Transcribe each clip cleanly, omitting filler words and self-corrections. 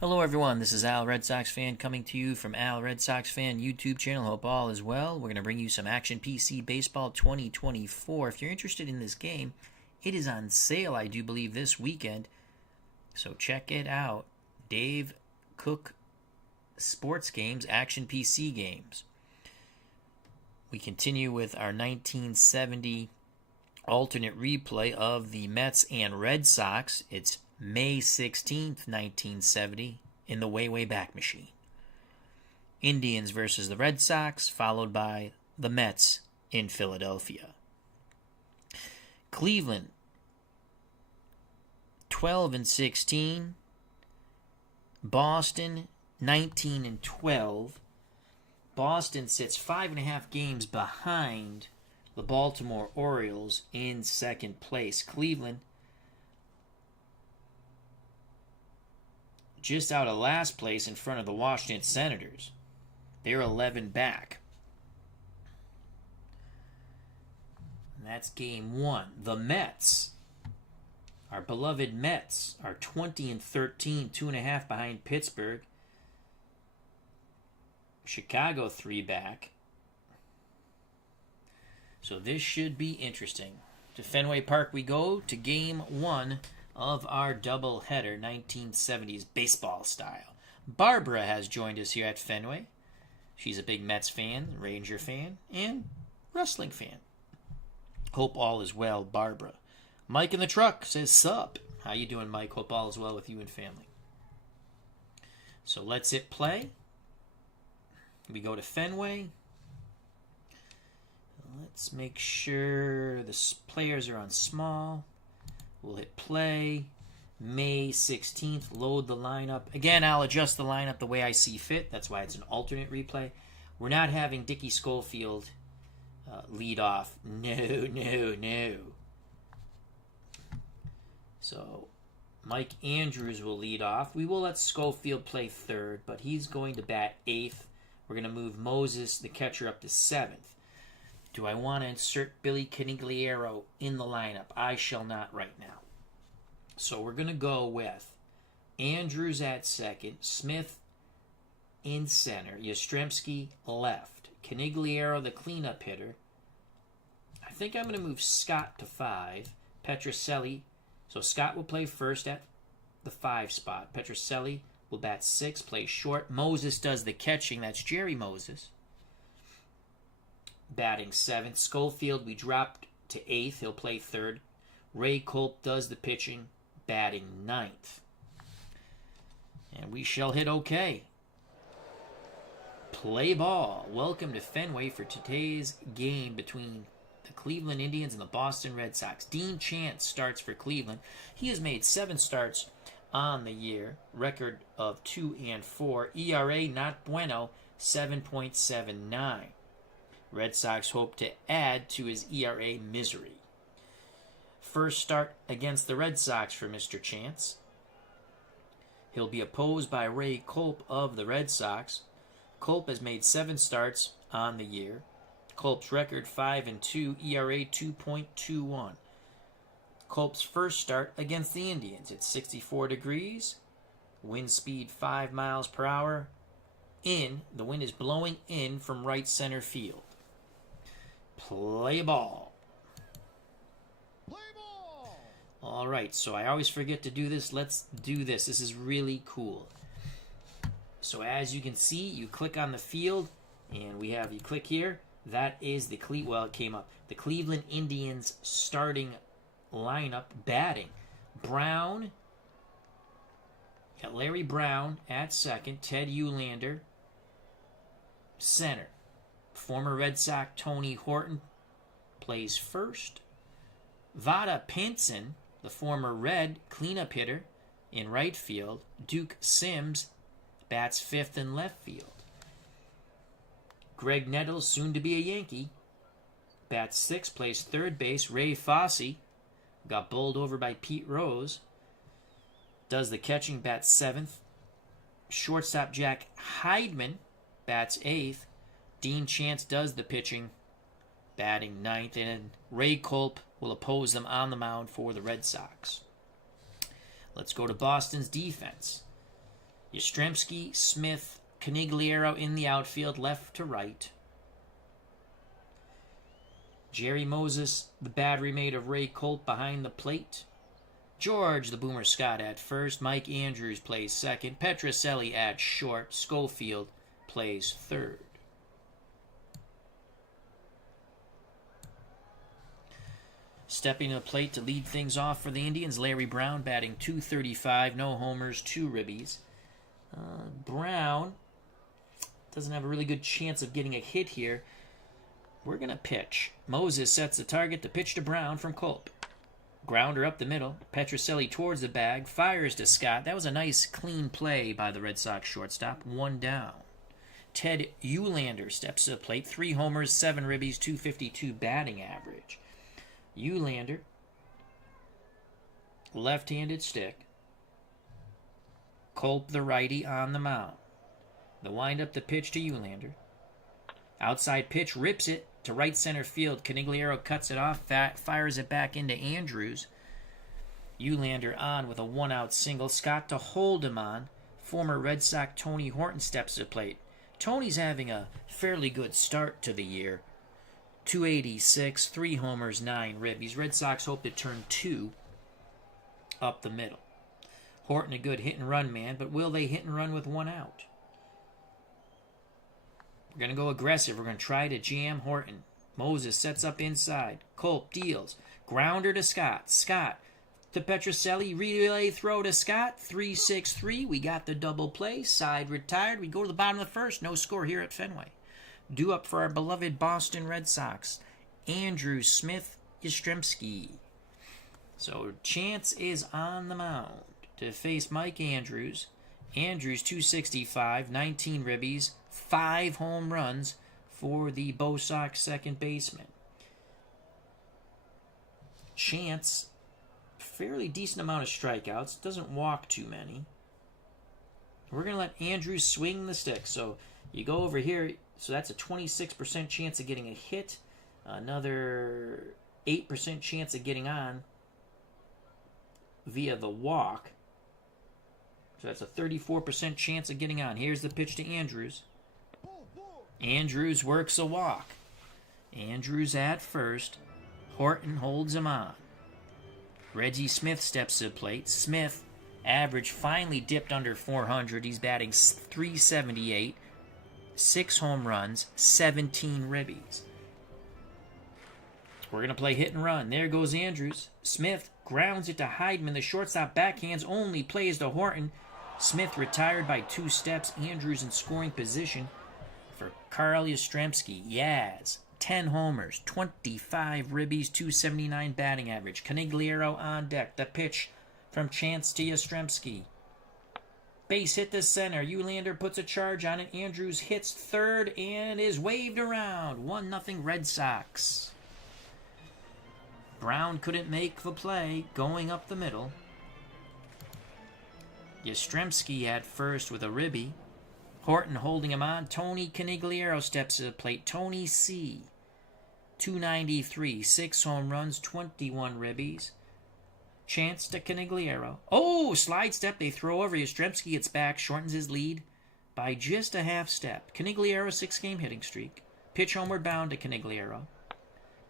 Hello everyone, this is Al Red Sox Fan coming to you from Al Red Sox Fan YouTube channel. Hope all is well. We're going to bring you some Action PC Baseball 2024. If you're interested in this game, it is on sale, I do believe, this weekend. So check it out. Dave Cook Sports Games, Action PC Games. We continue with our 1970 alternate replay of the Mets and Red Sox. It's May 16th, 1970, in the way back machine. Indians versus the Red Sox, followed by the Mets in Philadelphia. Cleveland, 12-16. Boston, 19-12. Boston sits 5.5 games behind the Baltimore Orioles in second place. Cleveland just out of last place in front of the Washington Senators. They're 11 back. And that's game one. The Mets, our beloved Mets, are 20-13, 2.5 behind Pittsburgh. Chicago 3 back. So this should be interesting. To Fenway Park we go to game one of our doubleheader, 1970s baseball style. Barbara has joined us here at Fenway. She's a big Mets fan, Ranger fan, and wrestling fan. Hope all is well, Barbara. Mike in the truck says, sup. How you doing, Mike? Hope all is well with you and family. So let's hit play. We go to Fenway. Let's make sure the players are on small. We'll hit play. May 16th, load the lineup. Again, I'll adjust the lineup the way I see fit. That's why it's an alternate replay. We're not having Dickie Schofield lead off. No. So, Mike Andrews will lead off. We will let Schofield play third, but he's going to bat 8th. We're going to move Moses, the catcher, up to 7th. Do I want to insert Billy Canigliaro in the lineup? I shall not right now. So we're going to go with Andrews at second, Smith in center, Yastrzemski left, Canigliaro the cleanup hitter. I think I'm going to move Scott to 5, Petrocelli. So Scott will play first at the 5 spot. Petrocelli will bat 6, play short. Moses does the catching. That's Jerry Moses. Batting 7th. Schofield, we dropped to 8th. He'll play 3rd. Ray Culp does the pitching, batting 9th. And we shall hit okay. Play ball. Welcome to Fenway for today's game between the Cleveland Indians and the Boston Red Sox. Dean Chance starts for Cleveland. He has made 7 starts on the year. Record of 2-4. ERA not bueno, 7.79. Red Sox hope to add to his ERA misery. First start against the Red Sox for Mr. Chance. He'll be opposed by Ray Culp of the Red Sox. Culp has made 7 starts on the year. Culp's record 5-2, ERA 2.21. Culp's first start against the Indians. It's 64 degrees, wind speed 5 miles per hour. The wind is blowing in from right center field. Play ball. All right, so I always forget to do this. Let's do this. This is really cool. So as you can see, you click on the field, and you click here. That is the it came up. The Cleveland Indians starting lineup batting. Brown, got Larry Brown at second. Ted Uhlaender, center. Former Red Sox Tony Horton plays first. Vada Pinson, the former Red cleanup hitter, in right field. Duke Sims bats 5th in left field. Greg Nettles, soon to be a Yankee, bats 6th, plays third base. Ray Fosse got bowled over by Pete Rose, does the catching, bats 7th. Shortstop Jack Heidman bats 8th. Dean Chance does the pitching, batting 9th, and Ray Culp will oppose them on the mound for the Red Sox. Let's go to Boston's defense. Yastrzemski, Smith, Canigliaro in the outfield, left to right. Jerry Moses, the battery mate of Ray Culp, behind the plate. George, the Boomer Scott, at first. Mike Andrews plays second. Petrocelli at short. Schofield plays third. Stepping to the plate to lead things off for the Indians, Larry Brown batting .235, no homers, 2 ribbies. Brown doesn't have a really good chance of getting a hit here. We're going to pitch. Moses sets the target to pitch to Brown from Culp. Grounder up the middle. Petrocelli towards the bag. Fires to Scott. That was a nice, clean play by the Red Sox shortstop. 1 down. Ted Eulander steps to the plate. 3 homers, 7 ribbies, .252 batting average. Eulander, left-handed stick. Culp, the righty, on the mound. The wind-up, the pitch to Eulander. Outside pitch, rips it to right center field. Canigliaro cuts it off, fires it back into Andrews. Eulander on with a 1-out single. Scott to hold him on. Former Red Sox Tony Horton steps to the plate. Tony's having a fairly good start to the year. .286, 3 homers, 9 ribbies. Red Sox hope to turn 2 up the middle. Horton a good hit-and-run man, but will they hit-and-run with 1 out? We're going to go aggressive. We're going to try to jam Horton. Moses sets up inside. Culp deals. Grounder to Scott. Scott to Petrocelli. Relay throw to Scott. 3-6-3. We got the double play. Side retired. We go to the bottom of the first. No score here at Fenway. Due up for our beloved Boston Red Sox. Andrew Smith Yastrzemski. So Chance is on the mound to face Mike Andrews. Andrews, .265, 19 ribbies, 5 home runs for the Bo Sox second baseman. Chance, fairly decent amount of strikeouts, doesn't walk too many. We're going to let Andrews swing the stick. So you go over here, so that's a 26% chance of getting a hit, another 8% chance of getting on via the walk. So that's a 34% chance of getting on. Here's the pitch to Andrews. Andrews works a walk. Andrews at first. Horton holds him on. Reggie Smith steps to the plate. Smith, average finally dipped under 400. He's batting .378. 6 home runs, 17 ribbies. We're going to play hit and run. There goes Andrews. Smith grounds it to Heidman. The shortstop backhands only, plays to Horton. Smith retired by 2 steps. Andrews in scoring position for Carl Yastrzemski. Yaz, 10 homers, 25 ribbies, .279 batting average. Canigliaro on deck. The pitch from Chance to Yastrzemski. Base hit to center. Eulander puts a charge on it. Andrews hits third and is waved around. 1-0 Red Sox. Brown couldn't make the play going up the middle. Yastrzemski at first with a ribby. Horton holding him on. Tony Canigliaro steps to the plate. Tony C. .293, 6 home runs, 21 ribbies. Chance to Canigliaro. Oh, slide step. They throw over. Yastrzemski gets back, shortens his lead by just a half step. Canigliaro, 6-game hitting streak. Pitch homeward bound to Canigliaro.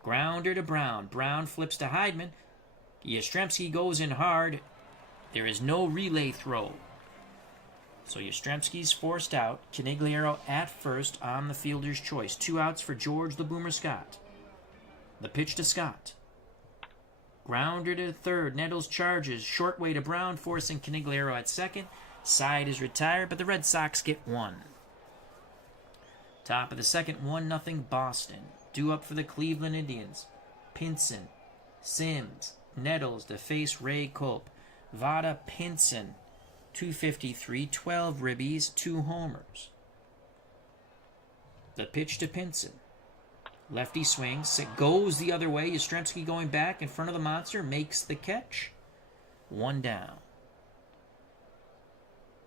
Grounder to Brown. Brown flips to Heidman. Yastrzemski goes in hard. There is no relay throw. So Yastrzemski's forced out. Canigliaro at first on the fielder's choice. 2 outs for George the Boomer Scott. The pitch to Scott. Grounder to third. Nettles charges. Short way to Brown, forcing Canigliaro at second. Side is retired, but the Red Sox get 1. Top of the second, 1-0 Boston. Due up for the Cleveland Indians. Pinson, Sims, Nettles to face Ray Culp. Vada Pinson, .253, 12 ribbies, 2 homers. The pitch to Pinson. Lefty swings. It goes the other way. Yastrzemski going back in front of the monster. Makes the catch. 1 down.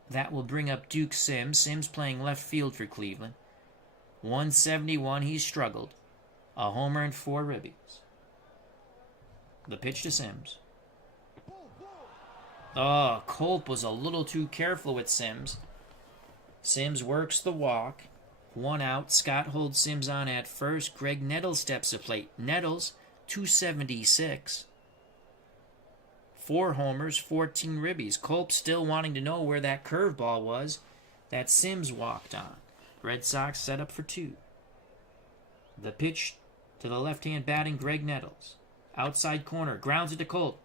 That will bring up Duke Sims. Sims playing left field for Cleveland. 171. He's struggled. A homer and 4 ribbies. The pitch to Sims. Oh, Culp was a little too careful with Sims. Sims works the walk. 1 out. Scott holds Sims on at first. Greg Nettles steps to plate. Nettles, 276. 4 homers, 14 ribbies. Culp still wanting to know where that curveball was that Sims walked on. Red Sox set up for 2. The pitch to the left-hand batting Greg Nettles. Outside corner, grounds it to Culp.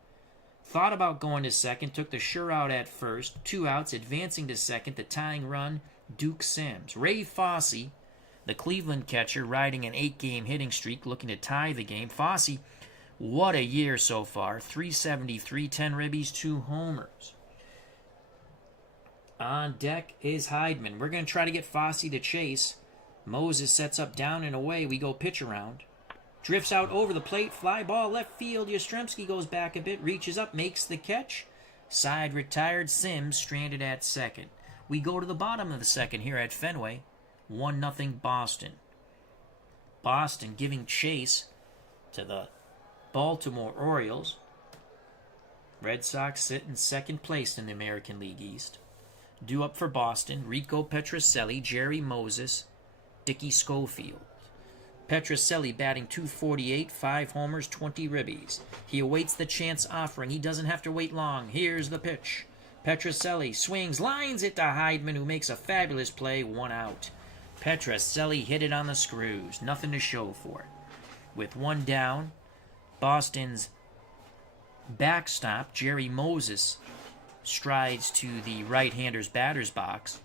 Thought about going to second, took the sure out at first. 2 outs, advancing to second, the tying run, Duke Sims. Ray Fosse, the Cleveland catcher, riding an 8-game hitting streak, looking to tie the game. Fosse, what a year so far. 373, 10 ribbies, 2 homers. On deck is Heidman. We're going to try to get Fosse to chase. Moses sets up down and away. We go pitch around. Drifts out over the plate. Fly ball left field. Yastrzemski goes back a bit. Reaches up. Makes the catch. Side retired. Sims stranded at second. We go to the bottom of the second here at Fenway. 1-0 Boston. Boston giving chase to the Baltimore Orioles. Red Sox sit in second place in the American League East. Due up for Boston, Rico Petrocelli, Jerry Moses, Dickie Schofield. Petrocelli batting .248, 5 homers, 20 ribbies. He awaits the chance offering. He doesn't have to wait long. Here's the pitch. Petrocelli swings, lines it to Heidman, who makes a fabulous play, 1 out. Petrocelli hit it on the screws. Nothing to show for it. With 1 down, Boston's backstop, Jerry Moses, strides to the right-hander's batter's box.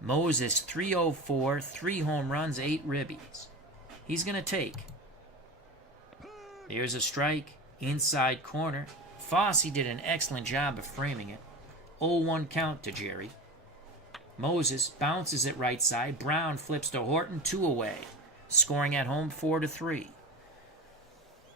Moses, 304, 3 home runs, 8 ribbies. He's going to take. There's a strike, inside corner. Fosse did an excellent job of framing it. 0-1 count to Jerry. Moses bounces it right side. Brown flips to Horton, 2 away. Scoring at home, 4-3.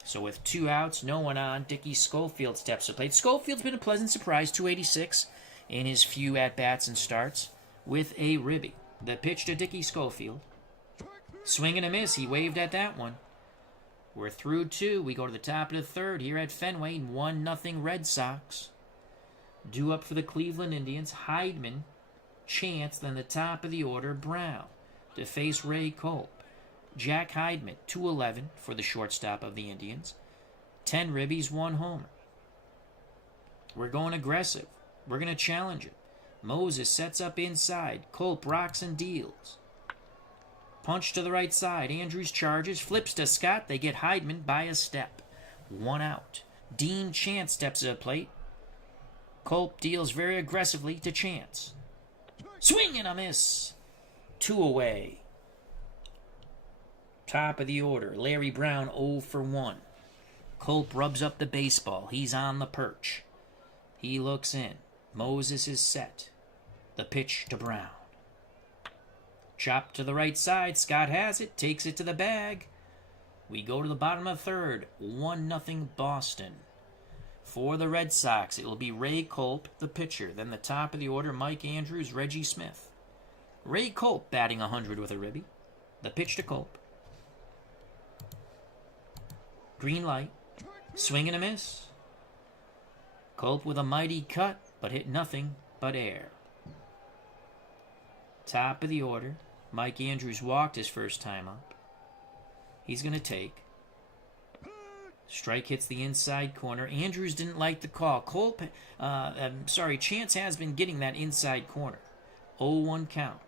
So with 2 outs, no one on, Dickie Schofield steps to plate. Schofield's been a pleasant surprise, 286 in his few at-bats and starts with a ribby. The pitch to Dickie Schofield. Swing and a miss. He waved at that one. We're through 2. We go to the top of the third here at Fenway. 1-0 Red Sox. Due up for the Cleveland Indians, Heidman, Chance, then the top of the order, Brown, to face Ray Culp. Jack Heidman, 211 for the shortstop of the Indians. 10 ribbies, 1 homer. We're going aggressive. We're going to challenge it. Moses sets up inside. Culp rocks and deals. Punch to the right side. Andrews charges. Flips to Scott. They get Heidman by a step. 1 out. Dean Chance steps to the plate. Culp deals very aggressively to Chance. Swing and a miss. 2 away. Top of the order. Larry Brown 0 for 1. Culp rubs up the baseball. He's on the perch. He looks in. Moses is set. The pitch to Brown. Chop to the right side. Scott has it. Takes it to the bag. We go to the bottom of the third. 1-0 Boston. For the Red Sox, it will be Ray Culp, the pitcher. Then the top of the order, Mike Andrews, Reggie Smith. Ray Culp batting 100 with a ribby. The pitch to Culp. Green light. Swing and a miss. Culp with a mighty cut, but hit nothing but air. Top of the order. Mike Andrews walked his first time up. He's going to take. Strike hits the inside corner. Andrews didn't like the call. Chance has been getting that inside corner. 0-1 count.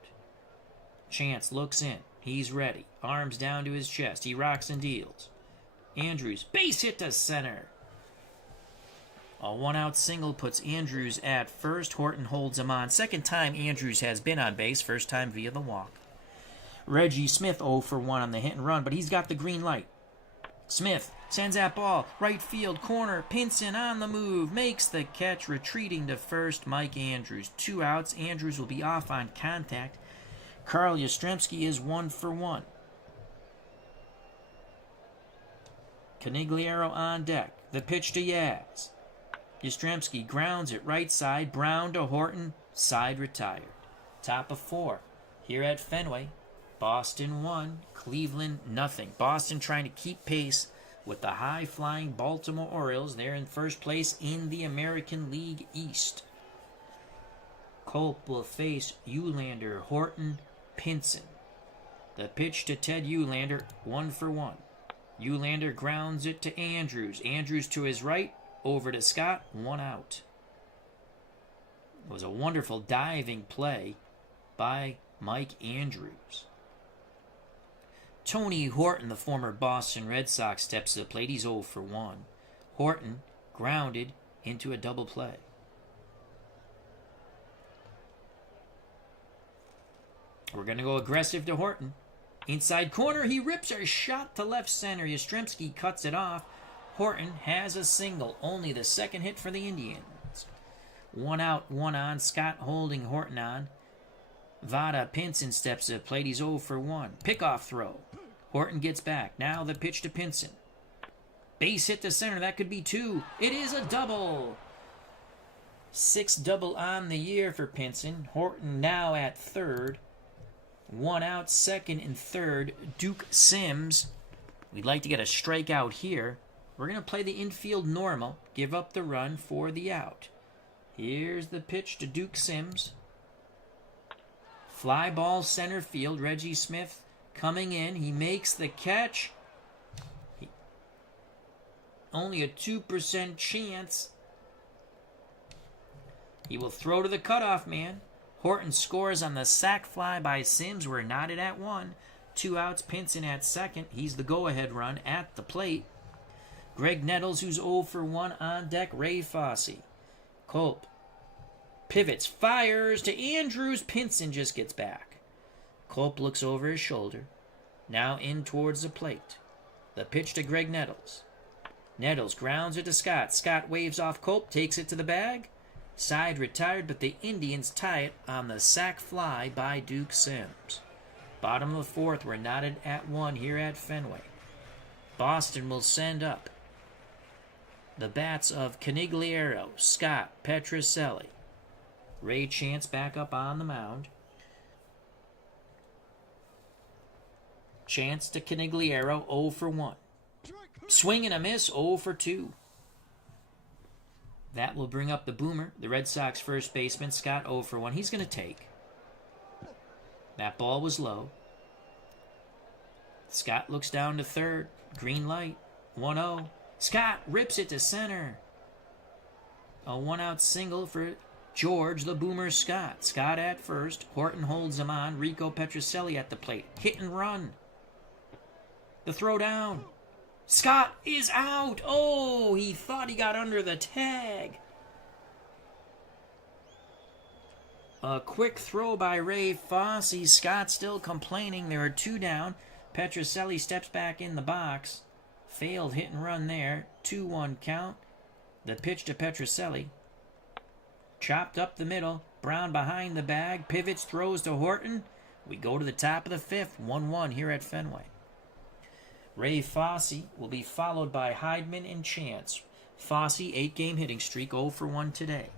Chance looks in. He's ready. Arms down to his chest. He rocks and deals. Andrews, base hit to center. A 1-out single puts Andrews at first. Horton holds him on. Second time Andrews has been on base. First time via the walk. Reggie Smith 0 for 1 on the hit and run, but he's got the green light. Smith sends that ball. Right field corner. Pinson on the move. Makes the catch. Retreating to first. Mike Andrews. 2 outs. Andrews will be off on contact. Carl Yastrzemski is 1 for 1. Canigliaro on deck. The pitch to Yaz. Yastrzemski grounds it right side. Brown to Horton. Side retired. Top of 4. Here at Fenway. Boston 1. Cleveland nothing. Boston trying to keep pace with the high-flying Baltimore Orioles. They're in first place in the American League East. Culp will face Eulander, Horton, Pinson. The pitch to Ted Eulander, 1-for-1. Eulander grounds it to Andrews. Andrews to his right, over to Scott, 1 out. It was a wonderful diving play by Mike Andrews. Tony Horton, the former Boston Red Sox, steps to the plate. He's 0-for-1. Horton grounded into a double play. We're going to go aggressive to Horton. Inside corner, he rips a shot to left center. Yastrzemski cuts it off. Horton has a single. Only the second hit for the Indians. 1 out, 1 on. Scott holding Horton on. Vada Pinson steps to the plate. He's 0-for-1. Pickoff throw. Horton gets back. Now the pitch to Pinson. Base hit to center. That could be 2. It is a double. 6th double on the year for Pinson. Horton now at third. 1 out, second and third. Duke Sims. We'd like to get a strikeout here. We're going to play the infield normal. Give up the run for the out. Here's the pitch to Duke Sims. Fly ball center field. Reggie Smith coming in. He makes the catch. Only a 2% chance. He will throw to the cutoff man. Horton scores on the sac fly by Sims. We're knotted at 1. 2 outs. Pinson at second. He's the go-ahead run at the plate. Greg Nettles, who's 0-for-1 on deck. Ray Fosse. Culp pivots, fires to Andrews. Pinson just gets back. Culp looks over his shoulder. Now in towards the plate. The pitch to Greg Nettles. Nettles grounds it to Scott. Scott waves off Culp, takes it to the bag. Side retired, but the Indians tie it on the sac fly by Duke Sims. Bottom of the 4th, we're knotted at 1 here at Fenway. Boston will send up the bats of Canigliaro, Scott, Petrocelli. Ray Chance back up on the mound. Chance to Canigliaro, 0-for-1. Swing and a miss, 0-for-2. That will bring up the boomer, the Red Sox first baseman, Scott, 0-for-1. He's going to take. That ball was low. Scott looks down to third. Green light, 1-0. Scott rips it to center. A 1-out single for George the Boomer Scott. Scott at first. Horton holds him on. Rico Petrocelli at the plate. Hit and run. The throw down. Scott is out. Oh, he thought he got under the tag. A quick throw by Ray Fosse. Scott still complaining. There are 2 down. Petrocelli steps back in the box. Failed hit and run there. 2-1 count. The pitch to Petrocelli. Chopped up the middle. Brown behind the bag. Pivots, throws to Horton. We go to the top of the 5th. 1-1 here at Fenway. Ray Fosse will be followed by Heidman and Chance. Fosse, 8-game hitting streak, 0-for-1 today.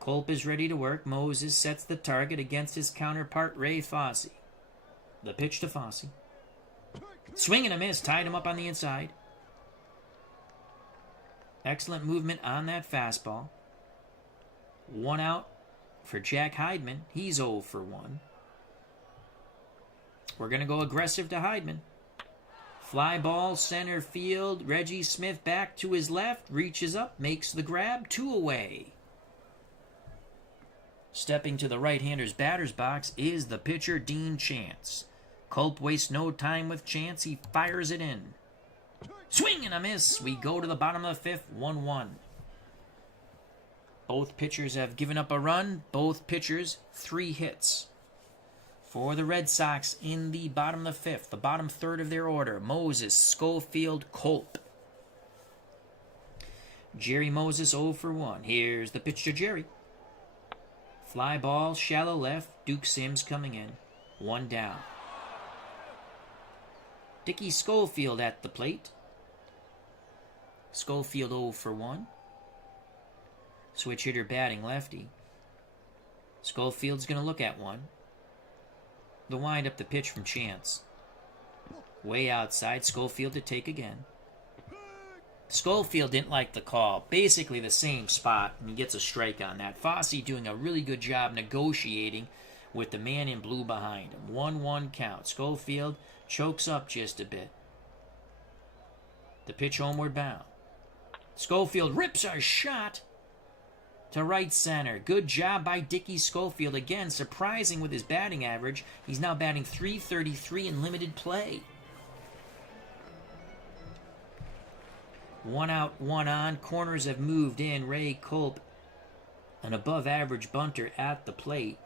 Culp is ready to work. Moses sets the target against his counterpart, Ray Fosse. The pitch to Fosse. Swing and a miss, tied him up on the inside. Excellent movement on that fastball. 1 out for Jack Heidman. He's 0-for-1. We're going to go aggressive to Heidman. Fly ball, center field. Reggie Smith back to his left. Reaches up, makes the grab. 2 away. Stepping to the right-hander's batter's box is the pitcher, Dean Chance. Culp wastes no time with Chance. He fires it in. Swing and a miss. We go to the bottom of the 5th, 1-1. Both pitchers have given up a run. Both pitchers, 3 hits. For the Red Sox in the bottom of the 5th, the bottom third of their order, Moses, Schofield, Culp. Jerry Moses 0-for-1. Here's the pitch to Jerry. Fly ball, shallow left. Duke Sims coming in. 1 down. Dickie Schofield at the plate. Schofield 0-for-1. Switch hitter batting lefty. Schofield's going to look at one. The wind up, the pitch from Chance. Way outside, Schofield to take again. Schofield didn't like the call. Basically the same spot, and he gets a strike on that. Fossey doing a really good job negotiating with the man in blue behind him. 1-1 count. Schofield chokes up just a bit. The pitch homeward bound. Schofield rips a shot to right center. Good job by Dickie Schofield. Again, surprising with his batting average. He's now batting .333 in limited play. 1 out, 1 on. Corners have moved in. Ray Culp, an above-average bunter at the plate.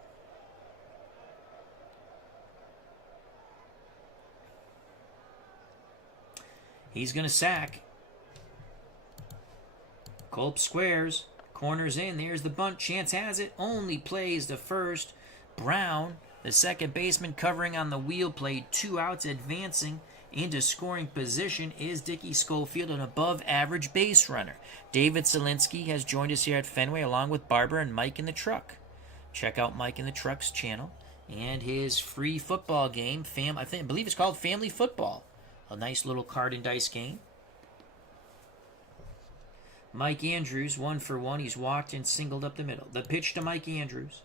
He's going to sack. Culp squares. Corners in. There's the bunt. Chance has it. Only plays to first. Brown, the second baseman, covering on the wheel plate. 2 outs, advancing into scoring position is Dickie Schofield, an above-average base runner. David Zielinski has joined us here at Fenway, along with Barbara and Mike in the Truck. Check out Mike in the Truck's channel and his free football game. I believe it's called Family Football. A nice little card and dice game. Mike Andrews, 1 for 1. He's walked and singled up the middle. The pitch to Mike Andrews.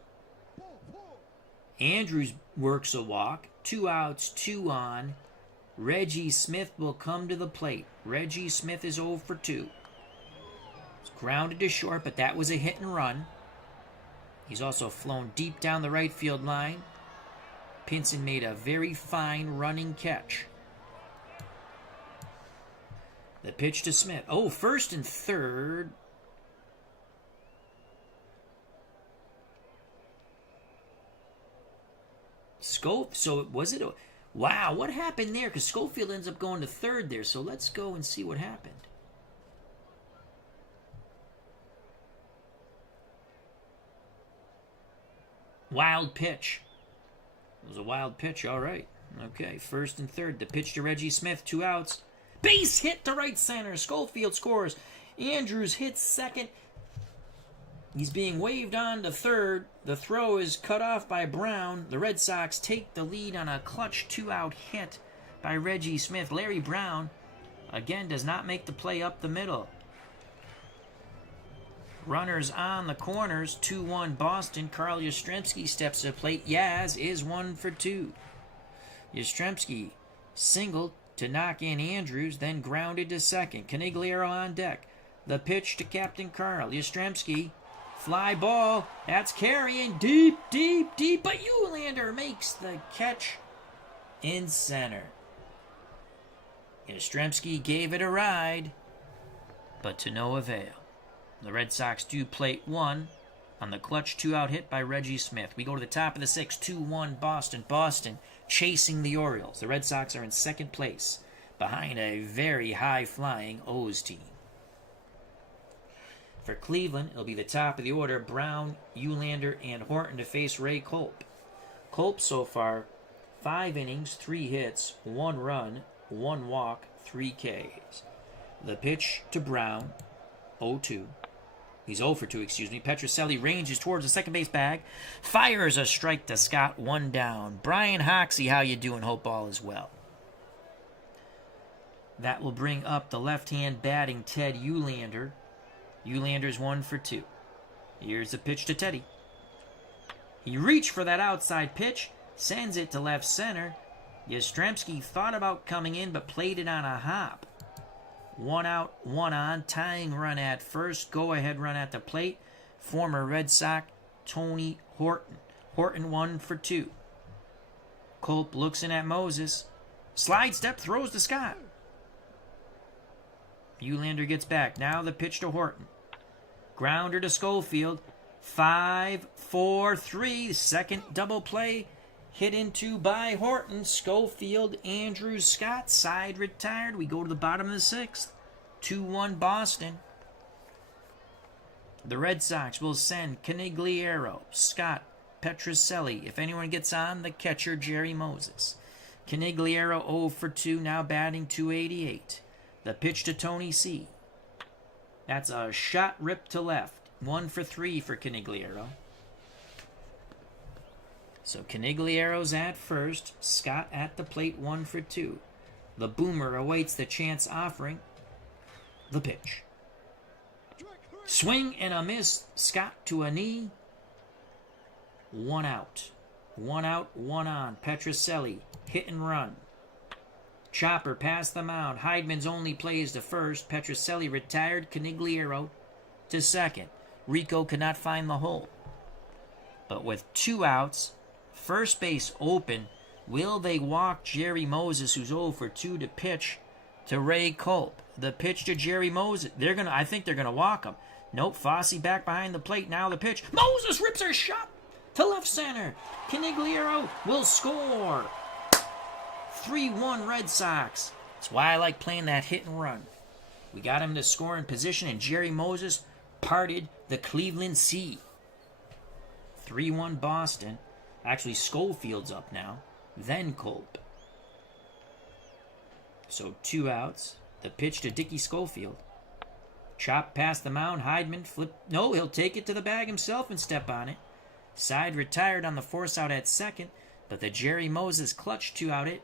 Andrews works a walk. 2 outs, 2 on. Reggie Smith will come to the plate. Reggie Smith is 0 for 2. It's grounded to short, but that was a hit and run. He's also flown deep down the right field line. Pinson made a very fine running catch. The pitch to Smith. Oh, first and third. Wow, what happened there? Because Schofield ends up going to third there. So let's go and see what happened. Wild pitch. It was a wild pitch, all right. Okay, first and third. The pitch to Reggie Smith, 2 outs. Base hit to right center. Schofield scores. Andrews hits second. He's being waved on to third. The throw is cut off by Brown. The Red Sox take the lead on a clutch 2-out hit by Reggie Smith. Larry Brown, again, does not make the play up the middle. Runners on the corners. 2-1 Boston. Carl Yastrzemski steps to the plate. Yaz is 1 for 2. Yastrzemski singled to knock in Andrews, then grounded to second. Canigliaro on deck. The pitch to Captain Carl. Yastrzemski, fly ball. That's carrying deep, deep, deep. But Uhlaender makes the catch in center. Yastrzemski gave it a ride, but to no avail. The Red Sox do plate 1 on the clutch 2-out hit by Reggie Smith. We go to the top of the 6th. 2-1 Boston. Boston chasing the Orioles. The Red Sox are in second place behind a very high-flying O's team. For Cleveland, it'll be the top of the order. Brown, Uhlaender, and Horton to face Ray Culp. Culp so far, 5 innings, 3 hits, 1 run, 1 walk, 3 Ks. The pitch to Brown, 0-2. He's 0 for 2, Petrocelli ranges towards the second base bag. Fires a strike to Scott, 1 down. Brian Hoxie, how you doing? Hope all is well. That will bring up the left-hand batting Ted Uhlaender. Uhlander's 1 for 2. Here's the pitch to Teddy. He reached for that outside pitch, sends it to left center. Yastrzemski thought about coming in, but played it on a hop. 1 out, 1 on, tying run at first, go-ahead run at the plate. Former Red Sox Tony Horton. Horton 1 for 2. Culp looks in at Moses. Slide step, throws to Scott. Uhlaender gets back. Now the pitch to Horton. Grounder to Schofield. 5-4-3. Second double play. Hit into by Horton. Schofield, Andrews, Scott. Side retired. We go to the bottom of the 6th. 2-1 Boston. The Red Sox will send Canigliaro, Scott, Petrocelli. If anyone gets on, the catcher, Jerry Moses. Canigliaro 0 for 2, now batting .288. The pitch to Tony C. That's a shot ripped to left. 1 for 3 for Canigliaro. So Canigliaro's at first. Scott at the plate, 1 for 2. The boomer awaits the chance offering. The pitch. Swing and a miss. Scott to a knee. 1 out. 1 out, 1 on. Petrocelli, hit and run. Chopper past the mound. Heidman's only plays to first. Petrocelli retired. Canigliaro to second. Rico could not find the hole. But with 2 outs, first base open, will they walk Jerry Moses, who's 0 for 2, to pitch to Ray Culp? The pitch to Jerry Moses. I think they're gonna walk him. Nope. Fosse back behind the plate. Now the pitch. Moses rips a shot to left center. Canigliaro will score. 3-1 Red Sox. That's why I like playing that hit and run. We got him to score in position, and Jerry Moses parted the Cleveland Sea. 3-1 Boston. Actually, Schofield's up now. Then Culp. So 2 outs. The pitch to Dickie Schofield. Chop past the mound. Heidman flip. No, he'll take it to the bag himself and step on it. Side retired on the force out at second, but the Jerry Moses clutch 2-out hit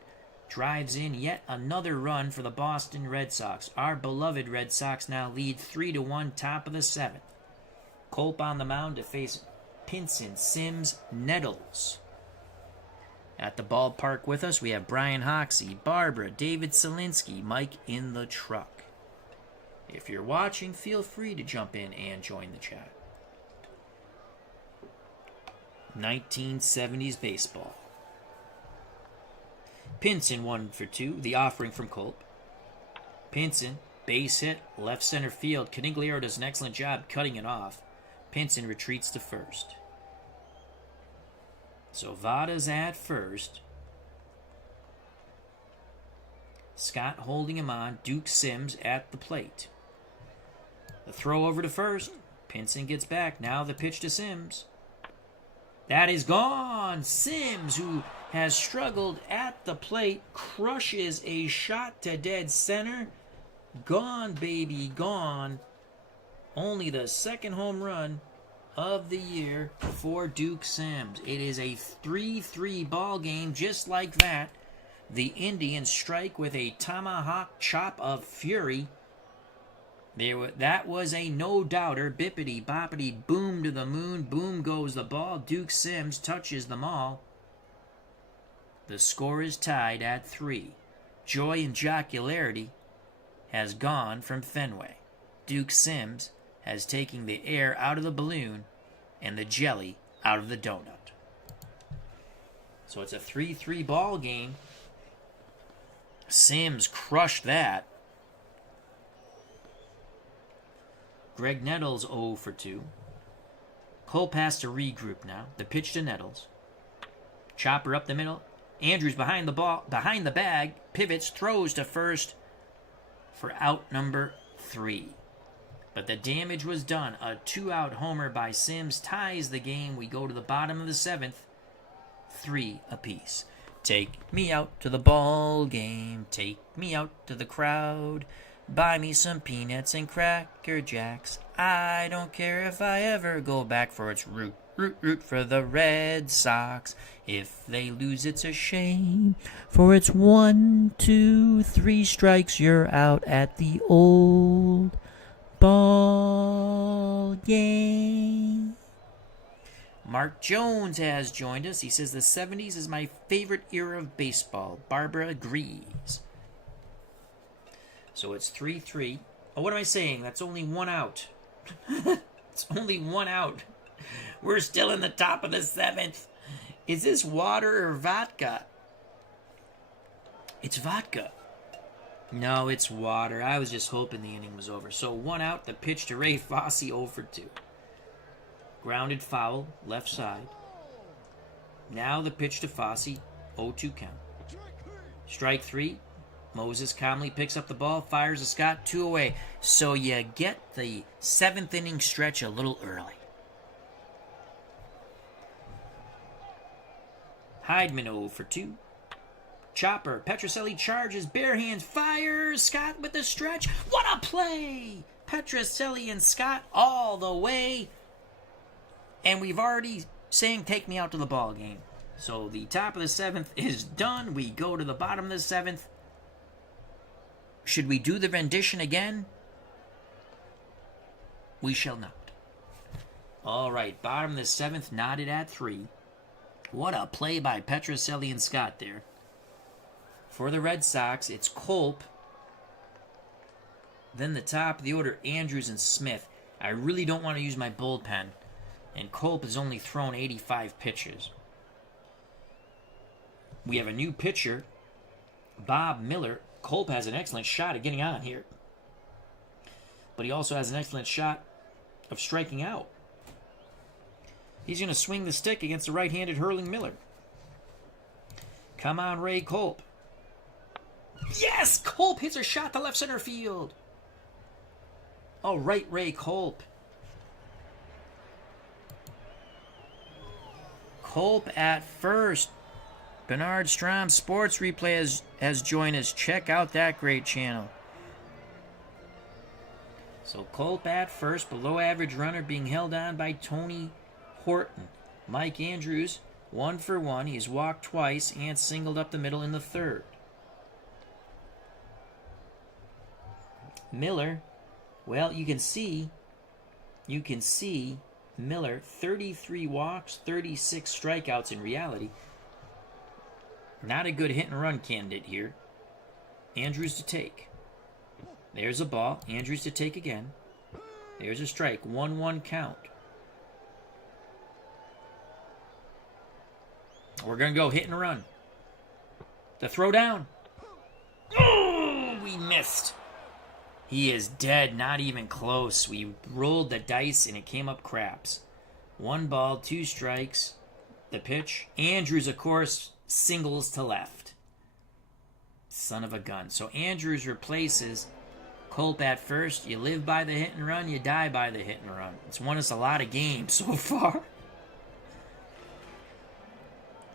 drives in yet another run for the Boston Red Sox. Our beloved Red Sox now lead 3-1, top of the 7th. Culp on the mound to face Pinson, Sims, Nettles. At the ballpark with us, we have Brian Hoxie, Barbara, David Selinsky, Mike in the truck. If you're watching, feel free to jump in and join the chat. 1970s baseball. Pinson 1 for 2, the offering from Culp. Pinson, base hit, left center field. Canigliaro does an excellent job cutting it off. Pinson retreats to first. So Vada's at first. Scott holding him on. Duke Sims at the plate. The throw over to first. Pinson gets back. Now the pitch to Sims. That is gone. Sims, who has struggled at the plate, crushes a shot to dead center. Gone, baby, gone. Only the second home run of the year for Duke Sims. It is a 3-3 ball game. Just like that, the Indians strike with a tomahawk chop of fury. That was a no-doubter. Bippity boppity boom to the moon. Boom goes the ball. Duke Sims touches them all. The score is tied at 3. Joy and jocularity has gone from Fenway. Duke Sims has taken the air out of the balloon and the jelly out of the donut. So it's a 3-3 ball game. Sims crushed that. Greg Nettles 0 for 2. Culp has to regroup now. The pitch to Nettles. Chopper up the middle. Andrews behind the bag, pivots, throws to first for out number 3. But the damage was done. A 2-out homer by Sims ties the game. We go to the bottom of the 7th. 3 apiece. Take me out to the ball game. Take me out to the crowd. Buy me some peanuts and Cracker Jacks. I don't care if I ever go back, for it's root for the Red Sox. If they lose, it's a shame, for it's 1, 2, 3 strikes, you're out at the old ball game. Mark Jones has joined us. He says the 70s is my favorite era of baseball. Barbara agrees. So it's 3-3. Oh, what am I saying? That's only 1 out. It's only 1 out. We're still in the top of the 7th. Is this water or vodka? It's vodka. No, it's water. I was just hoping the inning was over. So 1 out. The pitch to Ray Fosse 0 for 2. Grounded foul, left side. Now the pitch to Fosse, 0-2 count. Strike 3. Moses calmly picks up the ball, fires a Scott, 2 away. So you get the 7th inning stretch a little early. Heidman 0 for 2. Chopper, Petrocelli charges, bare hands, fires, Scott with the stretch. What a play! Petrocelli and Scott all the way. And we've already saying take me out to the ball game. So the top of the 7th is done. We go to the bottom of the 7th. Should we do the rendition again? We shall not. All right, bottom of the 7th, knotted at 3. What a play by Petrocelli and Scott there. For the Red Sox, it's Culp. Then the top of the order, Andrews and Smith. I really don't want to use my bullpen. And Culp has only thrown 85 pitches. We have a new pitcher, Bob Miller. Culp has an excellent shot at getting on here. But he also has an excellent shot of striking out. He's going to swing the stick against the right-handed hurling Miller. Come on, Ray Culp. Yes! Culp hits a shot to left center field. All right, Ray Culp. Culp at first. Bernard Strom Sports Replay has joined us. Check out that great channel. So Culp at first, below average runner being held on by Tony Horton. Mike Andrews, 1 for 1. He's walked twice and singled up the middle in the 3rd. Miller, well, you can see Miller, 33 walks, 36 strikeouts in reality. Not a good hit and run candidate here. Andrews to take. There's a ball. Andrews to take again. There's a strike. 1-1 count. We're going to go hit and run. The throw down. Oh, we missed. He is dead. Not even close. We rolled the dice and it came up craps. 1 ball, 2 strikes. The pitch. Andrews, of course, singles to left. Son of a gun. So Andrews replaces Culp at first. You live by the hit and run, you die by the hit and run. It's won us a lot of games so far.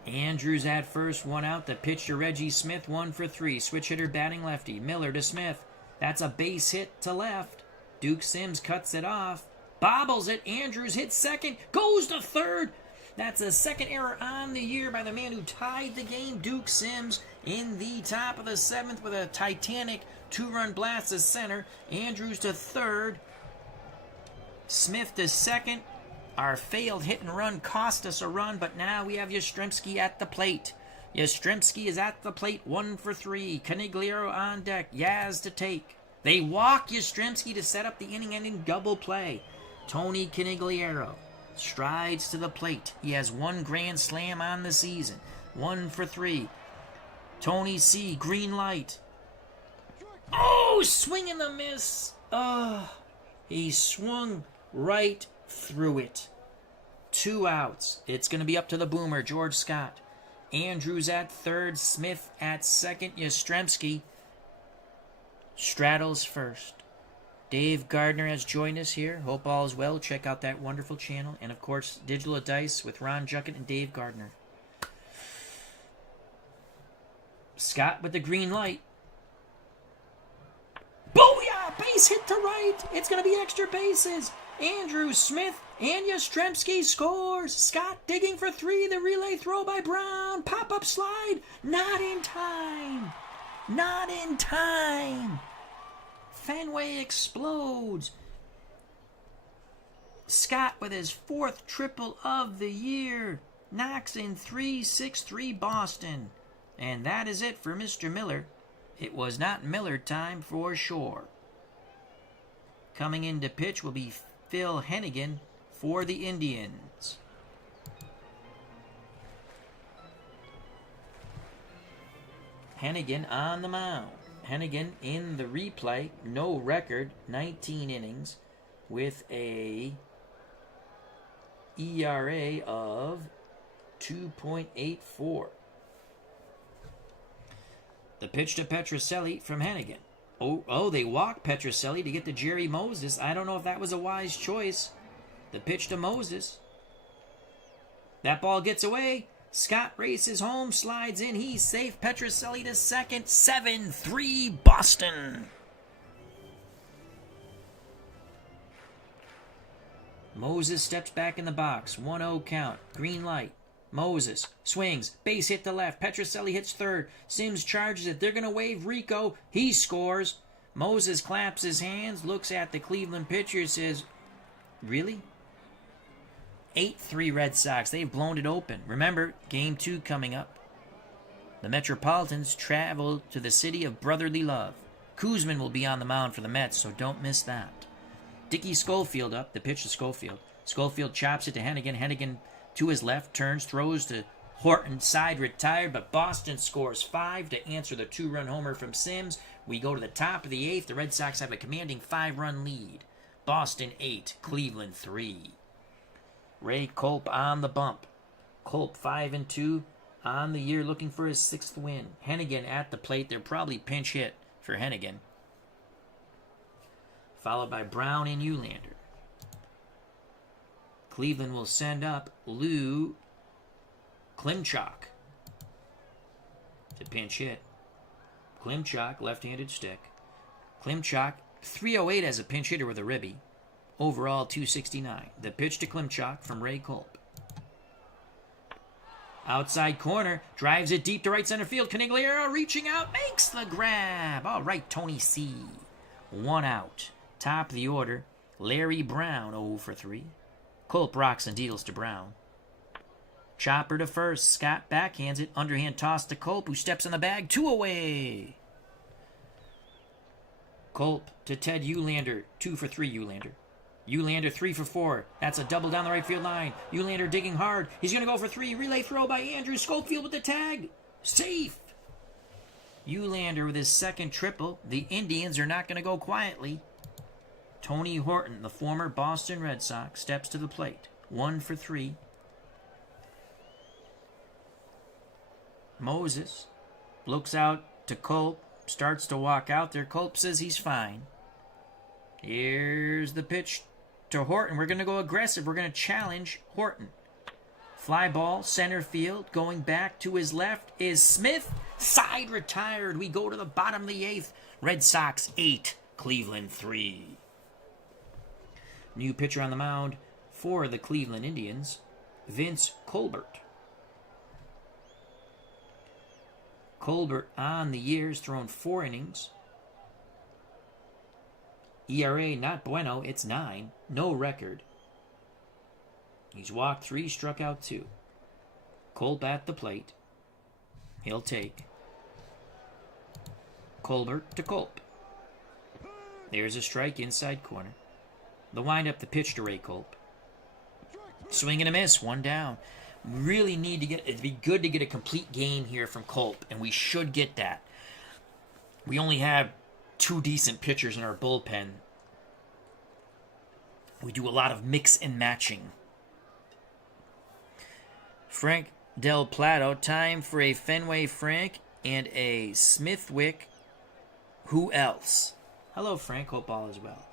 Andrews at first, 1 out. The pitch to Reggie Smith, 1 for 3. Switch hitter batting lefty. Miller to Smith. That's a base hit to left. Duke Sims cuts it off. Bobbles it. Andrews hits second. Goes to third. That's a second error on the year by the man who tied the game, Duke Sims, in the top of the 7th with a titanic 2-run blast to center. Andrews to third. Smith to second. Our failed hit and run cost us a run, but now we have Yastrzemski at the plate. Yastrzemski is at the plate, 1 for 3. Canigliaro on deck. Yaz to take. They walk Yastrzemski to set up the inning-ending double play. Tony Canigliaro strides to the plate. He has 1 grand slam on the season. 1 for 3. Tony C. Green light. Oh, swing and a miss. He swung right through it. 2 outs. It's going to be up to the boomer, George Scott. Andrews at third. Smith at second. Yastrzemski straddles first. Dave Gardner has joined us here. Hope all is well. Check out that wonderful channel. And, of course, Digital Dice with Ron Juckett and Dave Gardner. Scott with the green light. Booyah! Base hit to right. It's going to be extra bases. Andrews, Smith, and Yastrzemski scores. Scott digging for 3. The relay throw by Brown. Pop-up slide. Not in time. Not in time. Fenway explodes. Scott with his 4th triple of the year. Knocks in 3-6-3 Boston. And that is it for Mr. Miller. It was not Miller time for sure. Coming in to pitch will be Phil Hennigan for the Indians. Hennigan on the mound. Hennigan in the replay, no record, 19 innings, with a ERA of 2.84. The pitch to Petrocelli from Hennigan. Oh, they walked Petrocelli to get to Jerry Moses. I don't know if that was a wise choice. The pitch to Moses. That ball gets away. Scott races home, slides in. He's safe. Petrocelli to second. 7-3 Boston. Moses steps back in the box. 1-0 count. Green light. Moses swings. Base hit to left. Petrocelli hits third. Sims charges it. They're going to wave Rico. He scores. Moses claps his hands, looks at the Cleveland pitcher, says, Really? 8-3 Red Sox. They've blown it open. Remember, Game 2 coming up. The Metropolitans travel to the city of brotherly love. Koosman will be on the mound for the Mets, so don't miss that. Dickie Schofield up. The pitch to Schofield. Schofield chops it to Hennigan. Hennigan to his left, turns, throws to Horton. Side retired, but Boston scores 5 to answer the 2-run homer from Sims. We go to the top of the 8th. The Red Sox have a commanding 5-run lead. Boston 8, Cleveland 3. Ray Culp on the bump. Culp 5-2 on the year, looking for his 6th win. Hennigan at the plate. They're probably pinch hit for Hennigan. Followed by Brown and Eulander. Cleveland will send up Lou Klimchak to pinch hit. Klimchak, left-handed stick. Klimchak, 308 as a pinch hitter with a ribby. Overall, 269. The pitch to Klimchak from Ray Culp. Outside corner, drives it deep to right center field. Canigliaro reaching out, makes the grab. All right, Tony C. 1 out. Top of the order, Larry Brown, 0 for 3. Culp rocks and deals to Brown. Chopper to first. Scott backhands it. Underhand toss to Culp, who steps in the bag. 2 away. Culp to Ted Eulander. 2 for 3, Eulander. Eulander 3 for 4. That's a double down the right field line. Eulander digging hard. He's going to go for 3. Relay throw by Andrews. Schofield with the tag. Safe. Eulander with his 2nd triple. The Indians are not going to go quietly. Tony Horton, the former Boston Red Sox, steps to the plate. 1 for 3. Moses looks out to Culp. Starts to walk out there. Culp says he's fine. Here's the pitch to Horton. We're going to go aggressive. We're going to challenge Horton. Fly ball, center field. Going back to his left is Smith. Side retired. We go to the bottom of the 8th. Red Sox 8, Cleveland 3. New pitcher on the mound for the Cleveland Indians, Vince Colbert. Colbert on the year has thrown 4 innings. ERA not bueno, it's 9. No record. He's walked 3, struck out 2. Culp at the plate. He'll take. Colbert to Culp. There's a strike inside corner. The windup, the pitch to Ray Culp. Swing and a miss, 1 down. Really need to get, it'd be good to get a complete game here from Culp, and we should get that. We only have 2 decent pitchers in our bullpen. We do a lot of mix and matching. Frank Del Plato, time for a Fenway Frank and a Smithwick. Who else? Hello, Frank. Hope all is well.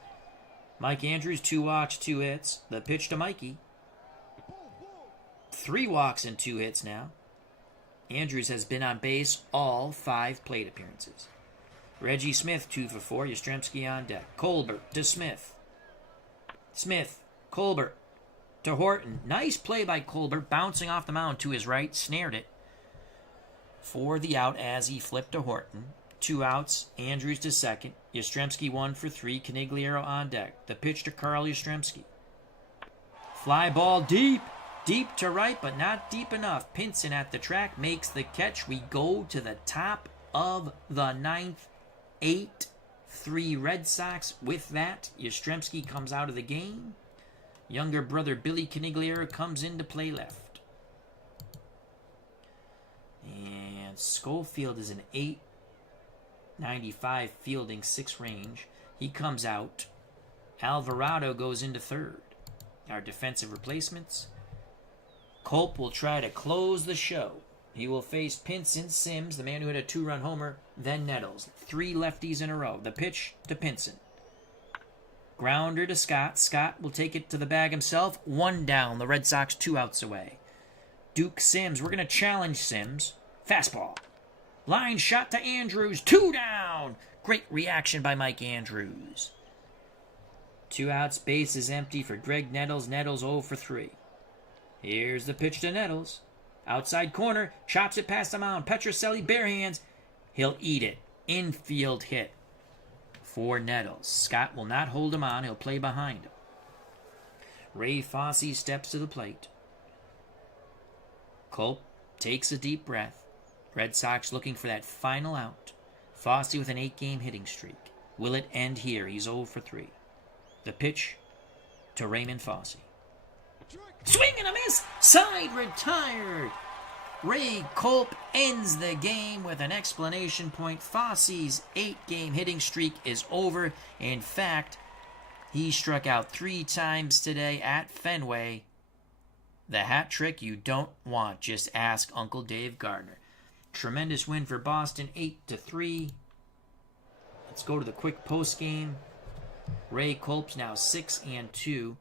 Mike Andrews, 2 walks, 2 hits. The pitch to Mikey. 3 walks and 2 hits now. Andrews has been on base all 5 plate appearances. Reggie Smith, 2 for 4. Yastrzemski on deck. Colbert to Smith. Smith, Colbert to Horton. Nice play by Colbert, bouncing off the mound to his right. Snared it for the out as he flipped to Horton. 2 outs. Andrews to second. Yastrzemski 1 for 3. Canigliaro on deck. The pitch to Carl Yastrzemski. Fly ball deep. Deep to right, but not deep enough. Pinson at the track makes the catch. We go to the top of the 9th. 8-3 Red Sox. With that, Yastrzemski comes out of the game. Younger brother Billy Canigliaro comes in to play left. And Schofield is an 895 fielding, 6 range. He comes out. Alvarado goes into 3rd. Our defensive replacements. Culp will try to close the show. He will face Pinson, Sims, the man who hit a 2-run homer, then Nettles. 3 lefties in a row. The pitch to Pinson. Grounder to Scott. Scott will take it to the bag himself. 1 down. The Red Sox 2 outs away. Duke Sims. We're going to challenge Sims. Fastball. Line shot to Andrews. 2 down. Great reaction by Mike Andrews. 2 outs. Base is empty for Greg Nettles. Nettles 0 for 3. Here's the pitch to Nettles. Outside corner. Chops it past the mound. Petrocelli bare hands. He'll eat it. Infield hit for Nettles. Scott will not hold him on. He'll play behind him. Ray Fosse steps to the plate. Culp takes a deep breath. Red Sox looking for that final out. Fosse with an 8-game hitting streak. Will it end here? He's 0 for 3. The pitch to Raymond Fosse. Swing and a miss. Side retired. Ray Culp ends the game with an explanation point. Fosse's 8-game hitting streak is over. In fact, he struck out 3 times today at Fenway. The hat trick you don't want. Just ask Uncle Dave Gardner. Tremendous win for Boston, 8-3. Let's go to the quick post game. Ray Culp's now 6-2.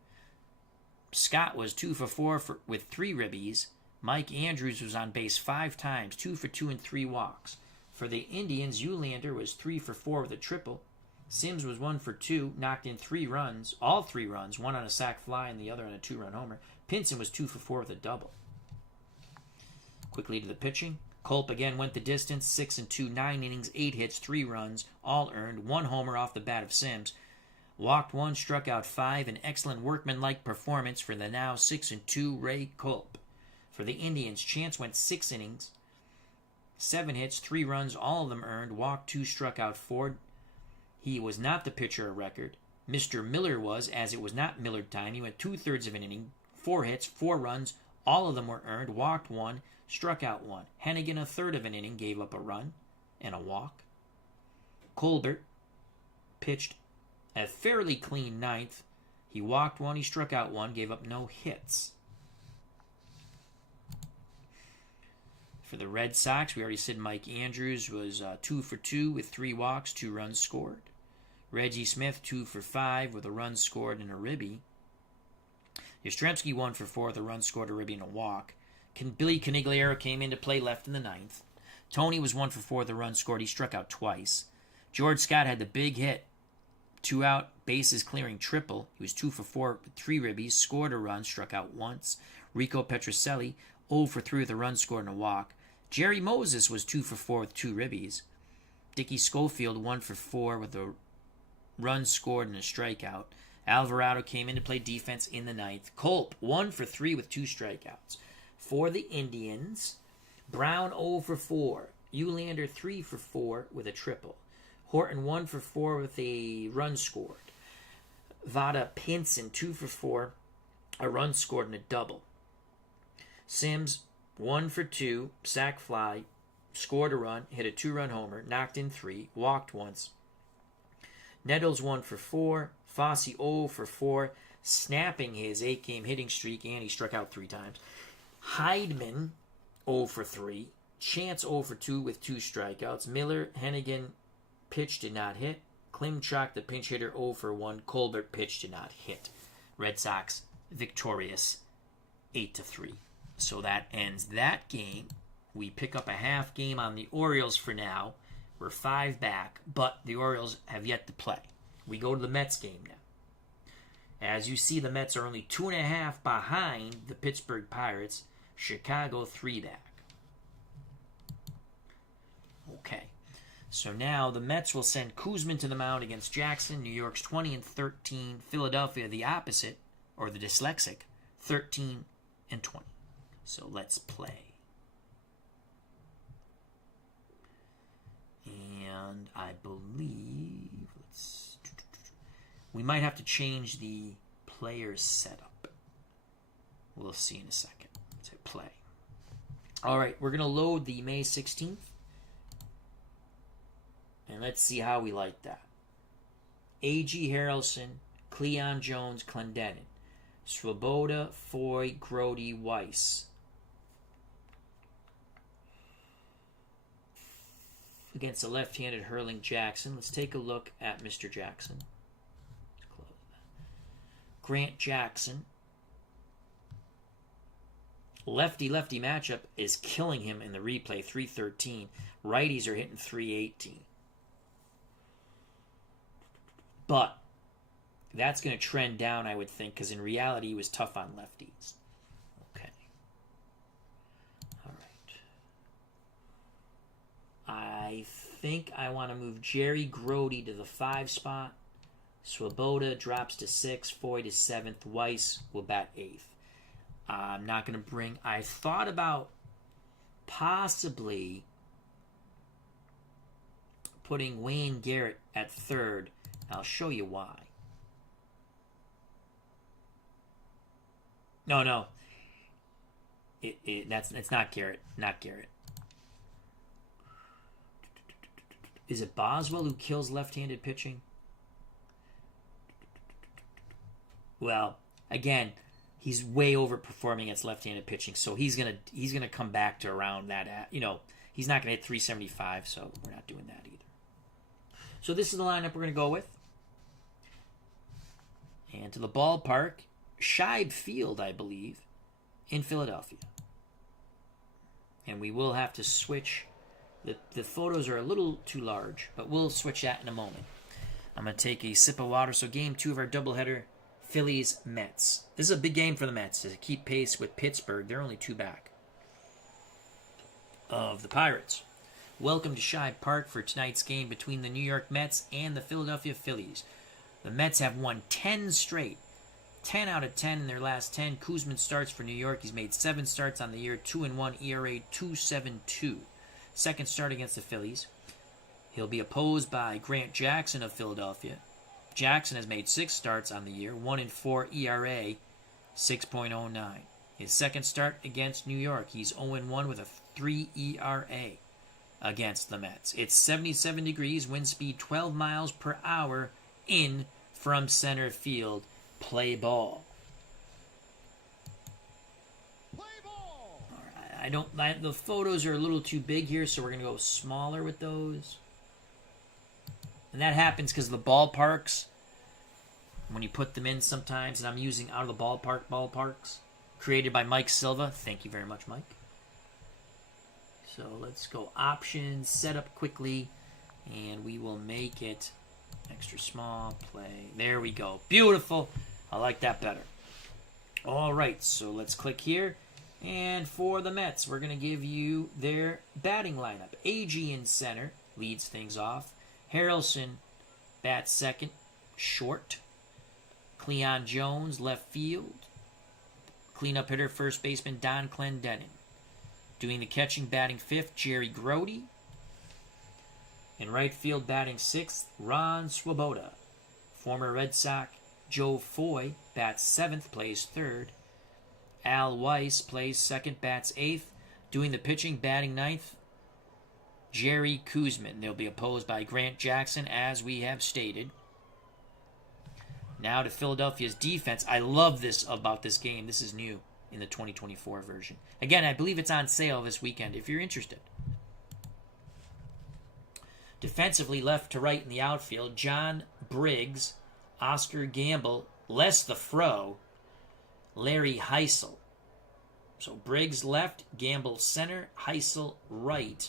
Scott was 2 for 4 with 3 ribbies. Mike Andrews was on base 5 times, 2 for 2 and 3 walks. For the Indians, Uhlander was 3 for 4 with a triple. Sims was 1 for 2, knocked in 3 runs, all 3 runs, one on a sac fly and the other on a 2-run homer. Pinson was 2 for 4 with a double. Quickly to the pitching. Culp again went the distance, 6-2, 9 innings, 8 hits, 3 runs, all earned, 1 homer off the bat of Sims. Walked 1, struck out 5, an excellent workmanlike performance for the now 6-2 Ray Culp. For the Indians, Chance went 6 innings, 7 hits, 3 runs, all of them earned, walked 2, struck out 4. He was not the pitcher of record. Mr. Miller was, as it was not Miller time. He went 2/3 of an inning, 4 hits, 4 runs, all of them were earned, walked 1, struck out 1. Hennigan, 1/3 of an inning, gave up a run and a walk. Colbert pitched a fairly clean 9th. He walked 1, he struck out 1, gave up no hits. For the Red Sox, we already said Mike Andrews was 2 for 2 with 3 walks, 2 runs scored. Reggie Smith, 2 for 5 with a run scored and a ribby. Yastrzemski, 1 for 4 with a run scored, a ribby, and a walk. Billy Canigliaro came into play left in the 9th. Tony was 1 for 4 with a run scored. He struck out twice. George Scott had the big hit. 2 out, bases clearing triple. He was 2 for 4 with 3 ribbies, scored a run, struck out once. Rico Petrocelli, 0 for 3 with a run scored and a walk. Jerry Moses was 2 for 4 with 2 ribbies. Dickie Schofield, 1 for 4 with a run scored and a strikeout. Alvarado came in to play defense in the 9th. Culp, 1 for 3 with 2 strikeouts. For the Indians, Brown 0 for 4. Uhlander 3 for 4 with a triple. Horton 1 for 4 with a run scored. Vada Pinson 2 for 4, a run scored and a double. Sims 1 for 2, sac fly, scored a run, hit a 2-run homer, knocked in 3, walked once. Nettles 1 for 4, Fosse 0 for 4, snapping his 8-game hitting streak, and he struck out 3 times. Heidman 0 for 3, Chance 0 for 2 with 2 strikeouts. Miller, Hennigan, pitch did not hit. Klimchak, the pinch hitter, 0 for 1. Colbert, pitch did not hit. Red Sox victorious 8-3. So that ends that game. We pick up a half game on the Orioles for now. We're 5 back, but the Orioles have yet to play. We go to the Mets game now. As you see, the Mets are only 2.5 behind the Pittsburgh Pirates. Chicago 3 back. Okay. So now the Mets will send Koosman to the mound against Jackson. New York's 20-13. Philadelphia, the opposite, or the dyslexic, 13-20. So let's play. And I believe we might have to change the player setup. We'll see in a second. Let's hit play. All right, we're going to load the May 16th. And let's see how we like that. A.G. Harrelson, Cleon Jones, Clendenin, Swoboda, Foy, Grody, Weiss. Against the left-handed hurling Jackson. Let's take a look at Mr. Jackson. Close that. Grant Jackson. Lefty-lefty matchup is killing him in the replay, 313. Righties are hitting 318. But that's going to trend down, I would think, because in reality he was tough on lefties. Okay. All right. I think I want to move Jerry Grody to the 5 spot. Swoboda drops to 6th. Foy to 7th. Weiss will bat 8th. I'm not going to bring... I thought about possibly putting Wayne Garrett at 3rd. I'll show you why. No. It's not Garrett. Not Garrett. Is it Boswell who kills left-handed pitching? Well, again, he's way overperforming against left-handed pitching, so he's gonna come back to around that. He's not gonna hit 375, so we're not doing that either. So this is the lineup we're gonna go with. And to the ballpark, Scheib Field, I believe, in Philadelphia. And we will have to switch. The photos are a little too large, but we'll switch that in a moment. I'm going to take a sip of water. So game 2 of our doubleheader, Phillies, Mets. This is a big game for the Mets to keep pace with Pittsburgh. They're only 2 back of the Pirates. Welcome to Scheib Park for tonight's game between the New York Mets and the Philadelphia Phillies. The Mets have won 10 straight. 10 out of 10 in their last 10. Koosman starts for New York. He's made 7 starts on the year, 2-1 ERA, 2.72. Second start against the Phillies. He'll be opposed by Grant Jackson of Philadelphia. Jackson has made 6 starts on the year, 1-4 ERA, 6.09. His second start against New York, he's 0-1 with a 3 ERA against the Mets. It's 77 degrees, wind speed 12 miles per hour in from center field. Play ball. The photos are a little too big here, so we're going to go smaller with those. And that happens because the ballparks, when you put them in sometimes, and I'm using out of the ballparks, created by Mike Silva. Thank you very much, Mike. So let's go options, set up quickly, and we will make it extra small, play. There we go. Beautiful. I like that better. All right, so let's click here. And for the Mets, we're going to give you their batting lineup. AG in center leads things off. Harrelson bats second, short. Cleon Jones, left field. Cleanup hitter, first baseman Don Clendenin. Doing the catching, batting fifth, Jerry Grody. In right field, batting sixth, Ron Swoboda. Former Red Sox Joe Foy bats seventh, plays third. Al Weiss plays second, bats eighth. Doing the pitching, batting ninth, Jerry Koosman. They'll be opposed by Grant Jackson, as we have stated. Now to Philadelphia's defense. I love this about this game. This is new in the 2024 version. Again, I believe it's on sale this weekend if you're interested. Defensively, left to right in the outfield, John Briggs, Oscar Gamble, Les the Fro, Larry Heisel. So Briggs left, Gamble center, Heisel right.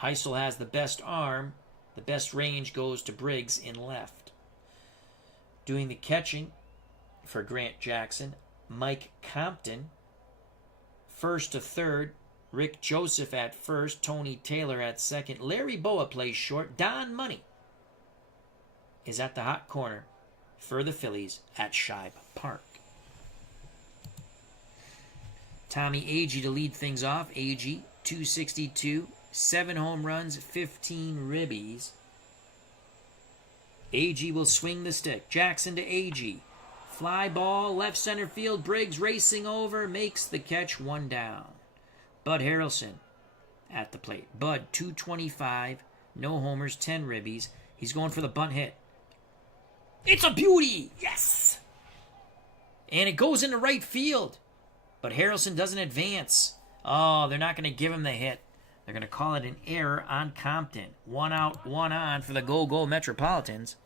Heisel has the best arm. The best range goes to Briggs in left. Doing the catching for Grant Jackson, Mike Compton. First to third, Rick Joseph at first, Tony Taylor at second. Larry Boa plays short. Don Money is at the hot corner for the Phillies at Scheib Park. Tommy Agee to lead things off. Agee, 262, 7 home runs, 15 ribbies. Agee will swing the stick. Jackson to Agee. Fly ball, left center field. Briggs racing over, makes the catch, 1 down. Bud Harrelson at the plate. Bud, 225, no homers, 10 ribbies. He's going for the bunt hit. It's a beauty! Yes! And it goes into right field. But Harrelson doesn't advance. Oh, they're not going to give him the hit. They're going to call it an error on Compton. 1 out, 1 on for the Go Metropolitans.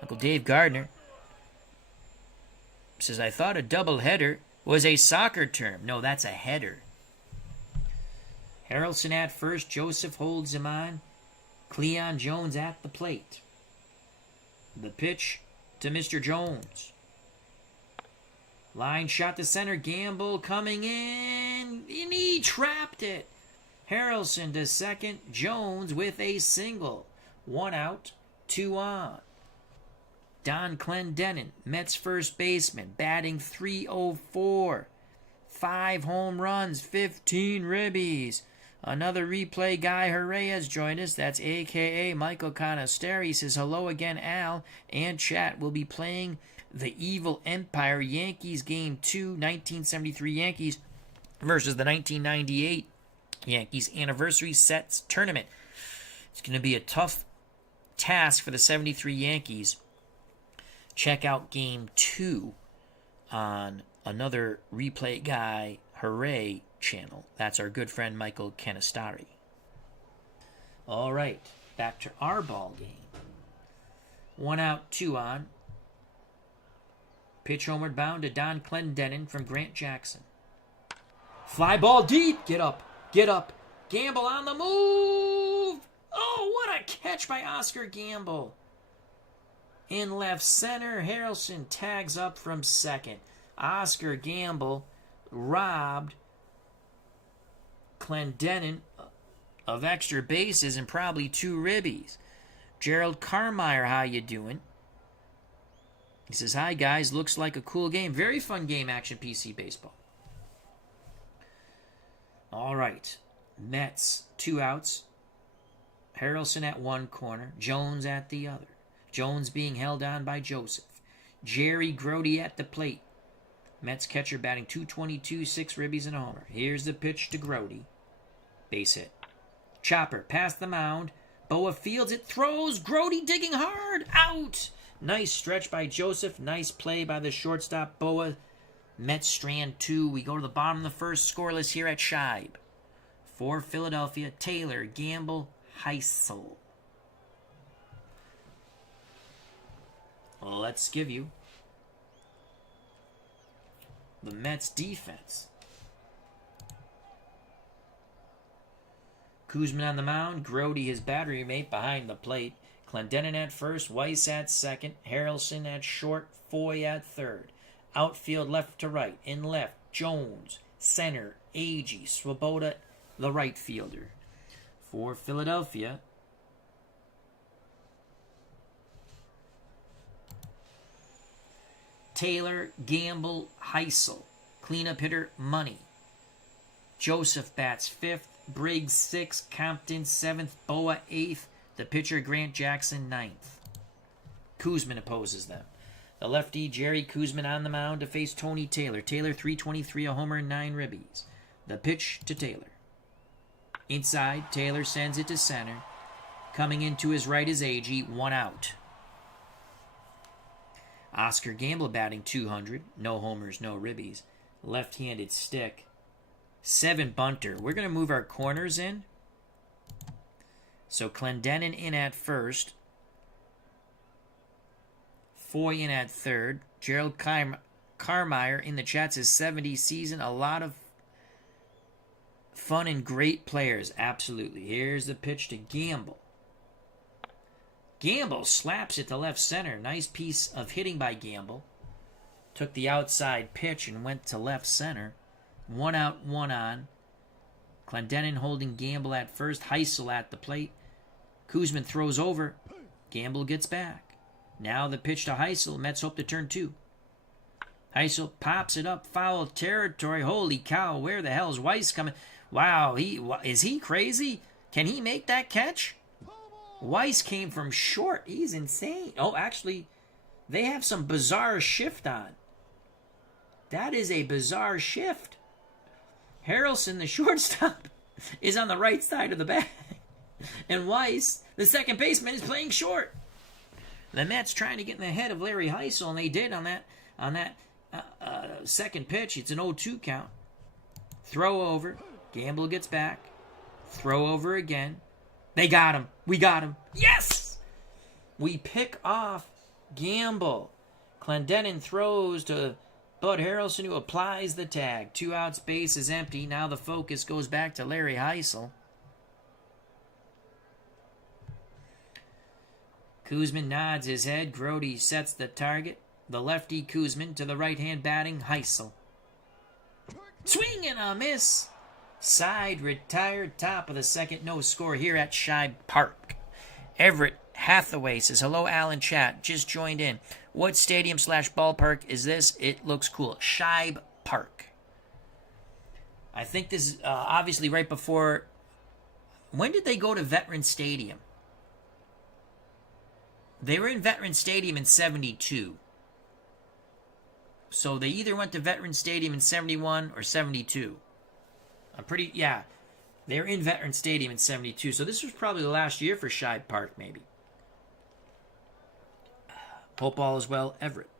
Uncle Dave Gardner says, I thought a doubleheader was a soccer term. No, that's a header. Harrelson at first. Joseph holds him on. Cleon Jones at the plate. The pitch to Mr. Jones. Line shot to center. Gamble coming in. And he trapped it. Harrelson to second. Jones with a single. 1 out, 2 on. Don Clendenin, Mets first baseman, batting .304. 5 home runs, 15 ribbies. Another replay guy, hooray, has joined us. That's a.k.a. Michael Conasteri. He says, hello again, Al and chat. Will be playing the Evil Empire Yankees Game 2, 1973 Yankees versus the 1998 Yankees Anniversary Sets Tournament. It's going to be a tough task for the 73 Yankees. Check out Game 2 on another replay guy, hooray, channel. That's our good friend Michael Canistari. All right, back to our ball game. 1 out, 2 on. Pitch homeward bound to Don Clendenin from Grant Jackson. Fly ball deep. Get up. Get up. Gamble on the move. Oh, what a catch by Oscar Gamble. In left center, Harrelson tags up from second. Oscar Gamble robbed Clendenin of extra bases and probably 2 ribbies. Gerald Carmeyer, how you doing? He says, hi guys, looks like a cool game. Very fun game, Action PC Baseball. All right, Mets, 2 outs. Harrelson at one corner, Jones at the other. Jones being held on by Joseph. Jerry Grody at the plate. Mets catcher batting .222, 6 ribbies and a homer. Here's the pitch to Grody. Base hit. Chopper past the mound. Boa fields it, throws. Grody digging hard. Out. Nice stretch by Joseph. Nice play by the shortstop, Boa. Mets strand 2. We go to the bottom of the first, scoreless here at Scheib. For Philadelphia, Taylor, Gamble, Heisel. Let's give you the Mets defense. Koosman on the mound, Grody his battery mate behind the plate, Clendenin at first, Weiss at second, Harrelson at short, Foy at third. Outfield left to right, in left, Jones, center, Agee, Swoboda, the right fielder. For Philadelphia, Taylor, Gamble, Heisel. Cleanup hitter, Money. Joseph bats 5th, Briggs 6th, Compton 7th, Boa 8th. The pitcher, Grant Jackson 9th. Koosman opposes them. The lefty, Jerry Koosman on the mound to face Tony Taylor. Taylor, .323, a homer, 9 ribbies. The pitch to Taylor. Inside, Taylor sends it to center. Coming in to his right is Agee, 1 out. Oscar Gamble batting .200. No homers, no ribbies. Left-handed stick. 7 bunter. We're going to move our corners in. So Clendenin in at first. Foy in at third. Gerald Carmeyer in the chat says 70 season. A lot of fun and great players. Absolutely. Here's the pitch to Gamble. Gamble slaps it to left center. Nice piece of hitting by Gamble. Took the outside pitch and went to left center. 1 out, 1 on. Clendenin holding Gamble at first. Heisel at the plate. Koosman throws over. Gamble gets back. Now the pitch to Heisel. Mets hope to turn 2. Heisel pops it up. Foul territory. Holy cow. Where the hell is Weiss coming? Wow. Is he crazy? Can he make that catch? Weiss came from short. He's insane. Oh, actually, they have some bizarre shift on. That is a bizarre shift. Harrelson, the shortstop, is on the right side of the bag. And Weiss, the second baseman, is playing short. The Mets trying to get in the head of Larry Heisel, and they did on that second pitch. It's an 0-2 count. Throw over. Gamble gets back. Throw over again. They got him. We got him. Yes! We pick off Gamble. Clendenin throws to Bud Harrelson, who applies the tag. 2 outs, base is empty. Now the focus goes back to Larry Heisel. Koosman nods his head. Grody sets the target. The lefty Koosman to the right-hand batting Heisel. Swing and a miss. Side retired, top of the second, no score here at Shibe Park. Everett Hathaway says, hello, Alan Chat. Just joined in. What stadium/ballpark is this? It looks cool. Shibe Park. I think this is obviously right before. When did they go to Veterans Stadium? They were in Veterans Stadium in 72. So they either went to Veterans Stadium in 71 or 72. Yeah. They were in Veterans Stadium in 72. So this was probably the last year for Shibe Park, maybe. Hope all is well, Everett.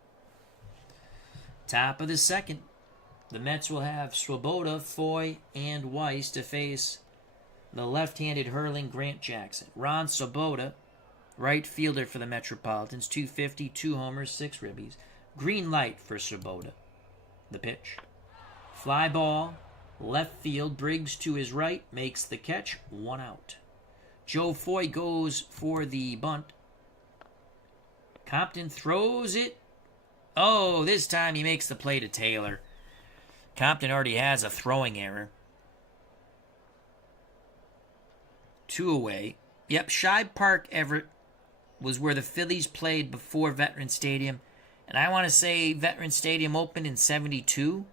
Top of the second. The Mets will have Swoboda, Foy, and Weiss to face the left-handed hurling Grant Jackson. Ron Swoboda, right fielder for the Metropolitans, 250, 2 homers, 6 ribbies. Green light for Swoboda. The pitch. Fly ball, left field. Briggs to his right, makes the catch, 1 out. Joe Foy goes for the bunt. Compton throws it. Oh, this time he makes the play to Taylor. Compton already has a throwing error. 2 away. Yep, Shibe Park, Everett, was where the Phillies played before Veterans Stadium. And I want to say Veterans Stadium opened in 72.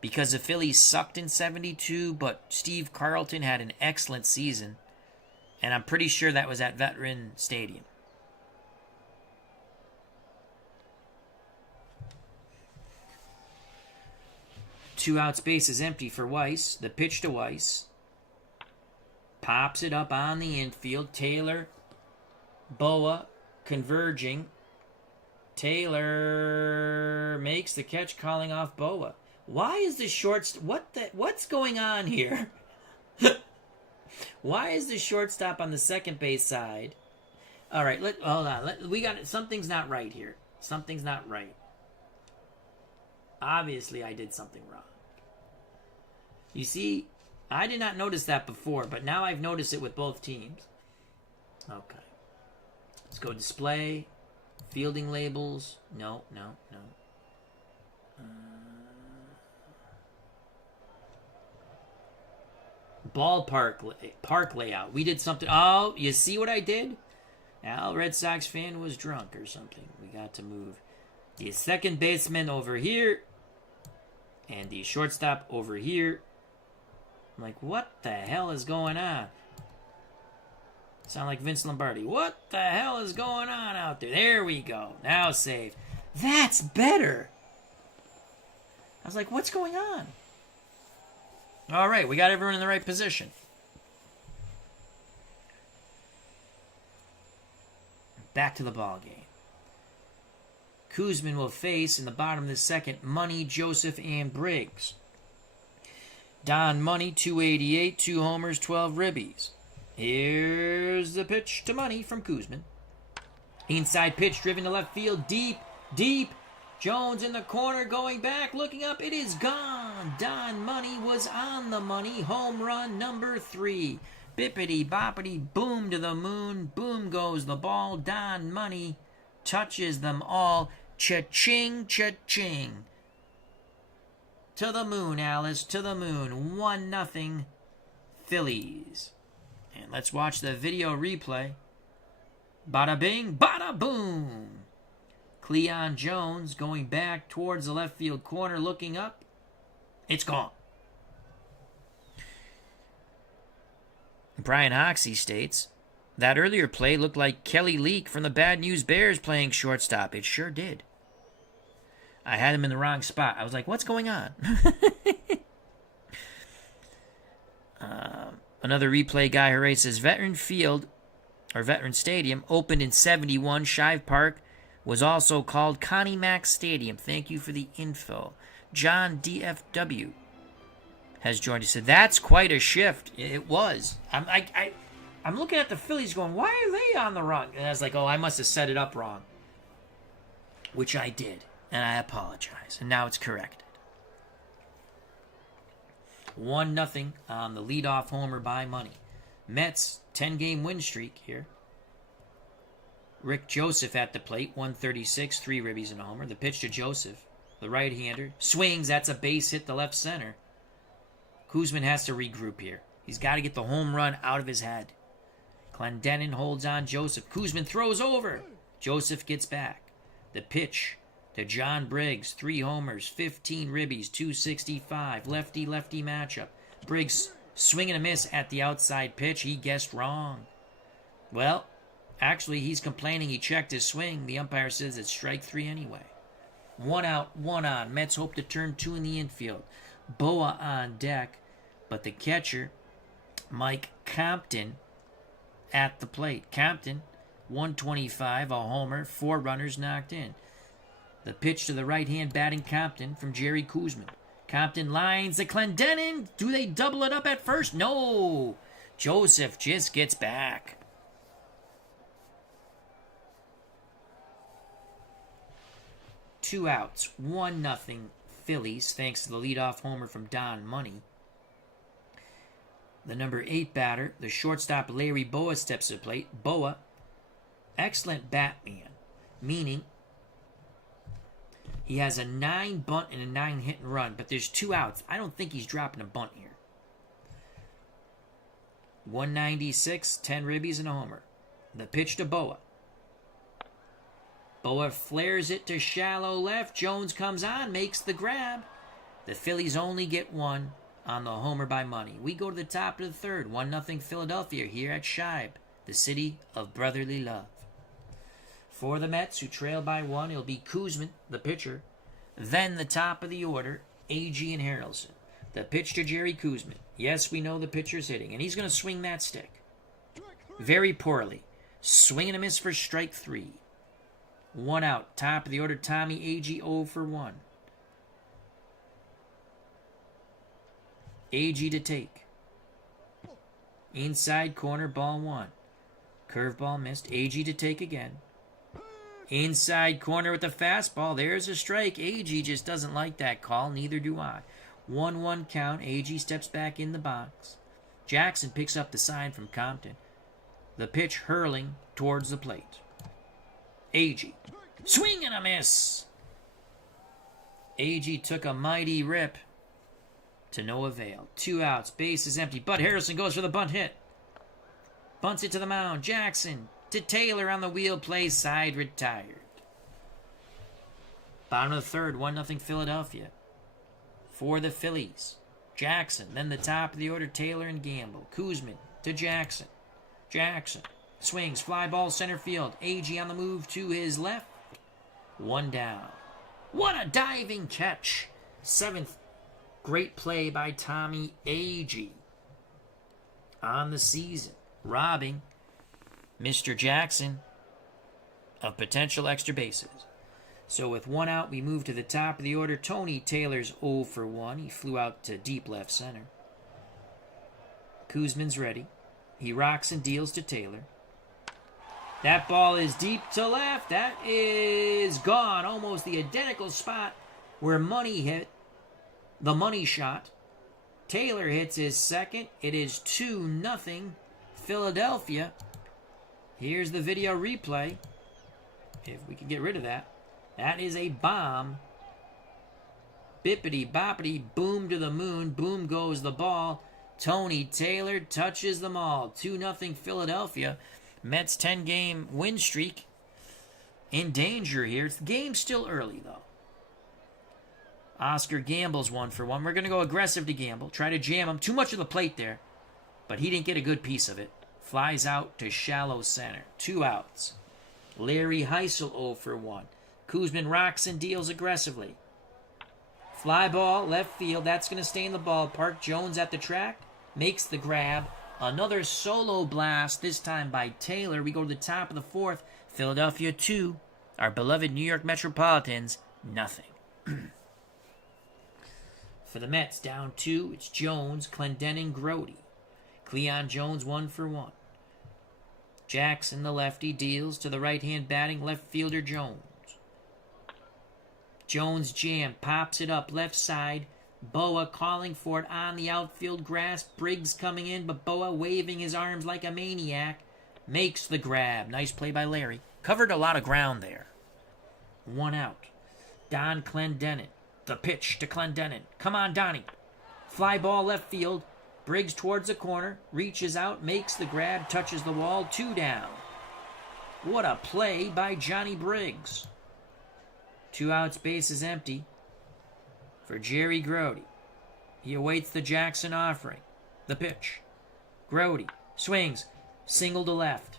Because the Phillies sucked in 72, but Steve Carlton had an excellent season. And I'm pretty sure that was at Veteran Stadium. Two out, space is empty for Weiss. The pitch to Weiss. Pops it up on the infield. Taylor, Boa, converging. Taylor makes the catch, calling off Boa. Why is the what's going on here? Why is the shortstop on the second base side? All right, hold on. We got it. Something's not right here. Something's not right. Obviously, I did something wrong. You see, I did not notice that before, but now I've noticed it with both teams. Okay. Let's go display. Fielding labels. No. Park layout. We did something. Oh, you see what I did? Al, Red Sox fan, was drunk or something. We got to move the second baseman over here and the shortstop over here. I'm like, what the hell is going on? Sound like Vince Lombardi. What the hell is going on out there? There we go. Now saved. That's better. I was like, what's going on? All right, we got everyone in the right position. Back to the ball game. Koosman will face, in the bottom of the second, Money, Joseph, and Briggs. Don Money, 288, 2 homers, 12 ribbies. Here's the pitch to Money from Koosman. Inside pitch driven to left field, deep. Jones in the corner, going back, looking up. It is gone. Don Money was on the money. Home run number 3. Bippity boppity boom to the moon. Boom goes the ball. Don Money touches them all. Cha-ching, cha-ching. To the moon, Alice, to the moon. 1-0 Phillies. And let's watch the video replay. Bada bing, bada boom. Cleon Jones going back towards the left field corner, looking up. It's gone. Brian Hoxie states, that earlier play looked like Kelly Leak from the Bad News Bears playing shortstop. It sure did. I had him in the wrong spot. I was like, what's going on? Another replay guy, Hooray, says, Veteran Stadium opened in 71. Shive Park was also called Connie Mack Stadium. Thank you for the info. John DFW has joined us. Said, that's quite a shift. It was. I'm looking at the Phillies going, why are they on the wrong? And I was like, oh, I must have set it up wrong. Which I did. And I apologize. And now it's corrected. 1-0 on the leadoff homer by Money. Mets, 10-game win streak here. Rick Joseph at the plate, 136, 3 ribbies and a homer. The pitch to Joseph. the right-hander. Swings. That's a base hit to left center. Koosman has to regroup here. He's got to get the home run out of his head. Clendenin holds on Joseph. Koosman throws over. Joseph gets back. The pitch to John Briggs. 3 homers, 15 ribbies, 265. Lefty-lefty matchup. Briggs swing and a miss at the outside pitch. He guessed wrong. Well, actually, he's complaining he checked his swing. The umpire says it's strike 3 anyway. 1 out, 1 on. Mets hope to turn 2 in the infield. Boa on deck, but the catcher, Mike Compton, at the plate. Compton, 125, a homer, 4 runners knocked in. The pitch to the right-hand batting Compton from Jerry Koosman. Compton lines the Clendenin. Do they double it up at first? No. Joseph just gets back. Two outs, 1-0 Phillies, thanks to the leadoff homer from Don Money. The number 8 batter, the shortstop Larry Boa, steps to the plate. Boa, excellent batman, meaning he has a 9 bunt and a 9 hit and run, but there's 2 outs. I don't think he's dropping a bunt here. 196, 10 ribbies and a homer. The pitch to Boa. Boa flares it to shallow left. Jones comes on, makes the grab. The Phillies only get 1 on the homer by Money. We go to the top of the third. 1-0 Philadelphia here at Shibe, the city of brotherly love. For the Mets, who trail by 1, it'll be Koosman, the pitcher. Then the top of the order, A.G. and Harrelson. The pitch to Jerry Koosman. Yes, we know the pitcher's hitting, and he's going to swing that stick. Very poorly. Swing and a miss for strike 3. 1 out. Top of the order, Tommy A.G. 0 for 1. A.G. to take. Inside corner, ball 1. Curveball missed. A.G. to take again. Inside corner with the fastball. There's a strike. A.G. just doesn't like that call. Neither do I. 1-1 count. A.G. steps back in the box. Jackson picks up the sign from Compton. The pitch hurling towards the plate. A.G. Swing and a miss. A.G. took a mighty rip to no avail. 2 outs. Base is empty. Bud Harrelson goes for the bunt hit. Bunts it to the mound. Jackson to Taylor on the wheel play. Side retired. Bottom of the third. 1-0 Philadelphia. For the Phillies. Jackson. Then the top of the order. Taylor and Gamble. Koosman to Jackson. Jackson swings, fly ball center field. A.G. on the move to his left. 1 down. What a diving catch. 7th great play by Tommy A.G. on the season, robbing Mr. Jackson of potential extra bases. So with 1 out, we move to the top of the order. Tony Taylor's 0 for 1. He flew out to deep left center. Koosman's ready. He rocks and deals to Taylor. That ball is deep to left. That is gone. Almost the identical spot where Money hit the money shot. Taylor hits his second. It is 2-0 Philadelphia. Here's the video replay. If we can get rid of that. That is a bomb. Bippity boppity boom to the moon. Boom goes the ball. Tony Taylor touches them all. 2-0 Philadelphia. Mets 10-game win streak in danger here. The game's still early, though. Oscar Gamble's 1 for 1. We're going to go aggressive to Gamble. Try to jam him. Too much of the plate there. But he didn't get a good piece of it. Flies out to shallow center. 2 outs. Larry Heisel 0 for 1. Koosman rocks and deals aggressively. Fly ball, left field. That's going to stay in the ballpark. Jones at the track. Makes the grab. Another solo blast, this time by Taylor. We go to the top of the 4th. Philadelphia 2. Our beloved New York Metropolitans, nothing. For the Mets, down 2, it's Jones, Clendenin, Grody. Cleon Jones 1 for 1. Jackson, the lefty, deals to the right-hand batting left fielder Jones. Jones jam, pops it up left side. Boa calling for it on the outfield grass. Briggs coming in, but Boa waving his arms like a maniac. Makes the grab. Nice play by Larry. Covered a lot of ground there. 1 out. Don Clendenin. The pitch to Clendenin. Come on, Donnie. Fly ball left field. Briggs towards the corner. Reaches out. Makes the grab. Touches the wall. 2 down. What a play by Johnny Briggs. 2 outs. Base is empty for Jerry Grody. He awaits the Jackson offering. The pitch. Grody swings. Single to left.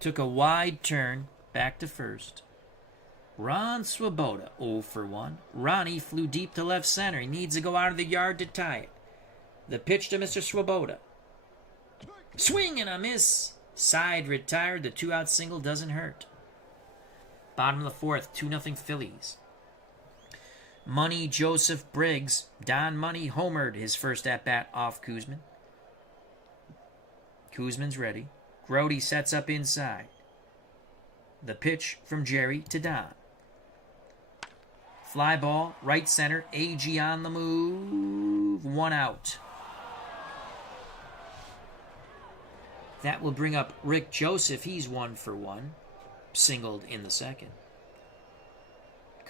Took a wide turn. Back to first. Ron Swoboda, 0 for 1. Ronnie flew deep to left center. He needs to go out of the yard to tie it. The pitch to Mr. Swoboda. Swing and a miss. Side retired. The 2-out single doesn't hurt. Bottom of the 4th, 2-0 Phillies. Money Joseph Briggs. Don Money homered his first at-bat off Koosman. Koosman's ready. Grody sets up inside. The pitch from Jerry to Don. Fly ball, right center. AG on the move. 1 out. That will bring up Rick Joseph. He's 1 for 1. Singled in the 2nd.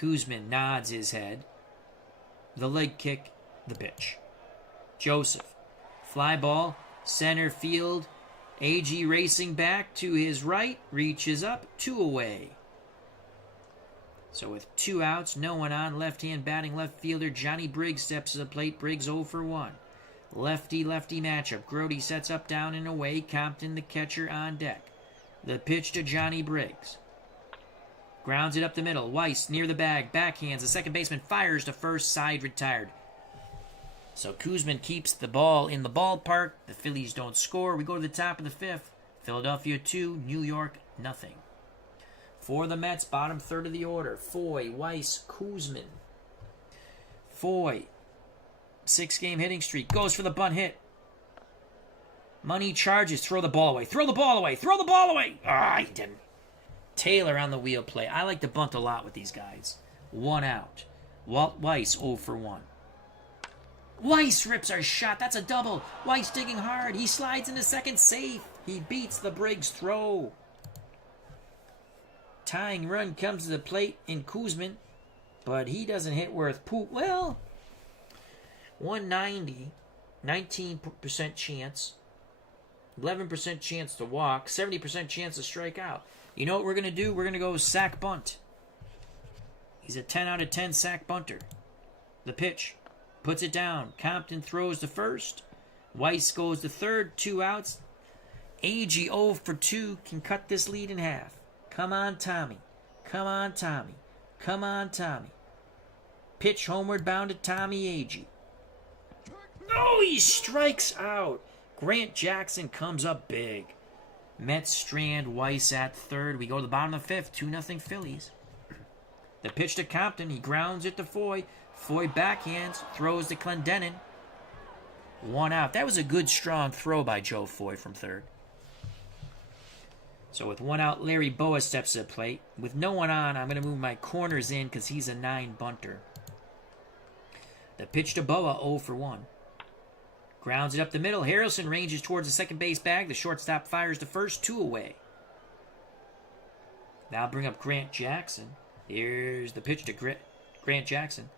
Koosman nods his head. The leg kick, the pitch. Joseph. Fly ball, center field. AG racing back to his right. Reaches up, 2 away. So with 2 outs, no one on, left-hand batting left fielder Johnny Briggs steps to the plate. Briggs 0 for 1. Lefty-lefty matchup. Grody sets up, down and away. Compton, the catcher, on deck. The pitch to Johnny Briggs. Grounds it up the middle. Weiss near the bag. Backhands. The second baseman fires to first. Side retired. So Koosman keeps the ball in the ballpark. The Phillies don't score. We go to the top of the 5th. Philadelphia 2, New York nothing. For the Mets, bottom 3rd of the order. Foy, Weiss, Koosman. Foy, 6-game hitting streak. Goes for the bunt hit. Money charges. Throw the ball away. Throw the ball away. Throw the ball away. Ah, he didn't. Taylor on the wheel play. I like to bunt a lot with these guys. 1 out. Walt Weiss 0 for 1. Weiss rips our shot. That's a double. Weiss digging hard. He slides into second, safe. He beats the Briggs throw. Tying run comes to the plate in Koosman, but he doesn't hit worth poop. Well, 190, 19% chance, 11% chance to walk, 70% chance to strike out. You know what we're going to do? We're going to go sack bunt. He's a 10 out of 10 sack bunter. The pitch. Puts it down. Compton throws to first. Weiss goes to third. 2 outs. AG 0 for 2 can cut this lead in half. Come on, Tommy. Come on, Tommy. Come on, Tommy. Pitch homeward bound to Tommy Agee. Oh, he strikes out. Grant Jackson comes up big. Mets strand Weiss at third. We go to the bottom of the 5th. 2-0 Phillies. The pitch to Compton. He grounds it to Foy. Foy backhands. Throws to Clendenin. 1 out. That was a good, strong throw by Joe Foy from third. So with 1 out, Larry Boa steps to the plate. With no one on, I'm going to move my corners in because he's a 9 bunter. The pitch to Boa, 0 for 1. Grounds it up the middle. Harrelson ranges towards the second base bag. The shortstop fires to first, 2 away. Now bring up Grant Jackson. Here's the pitch to Grant Jackson.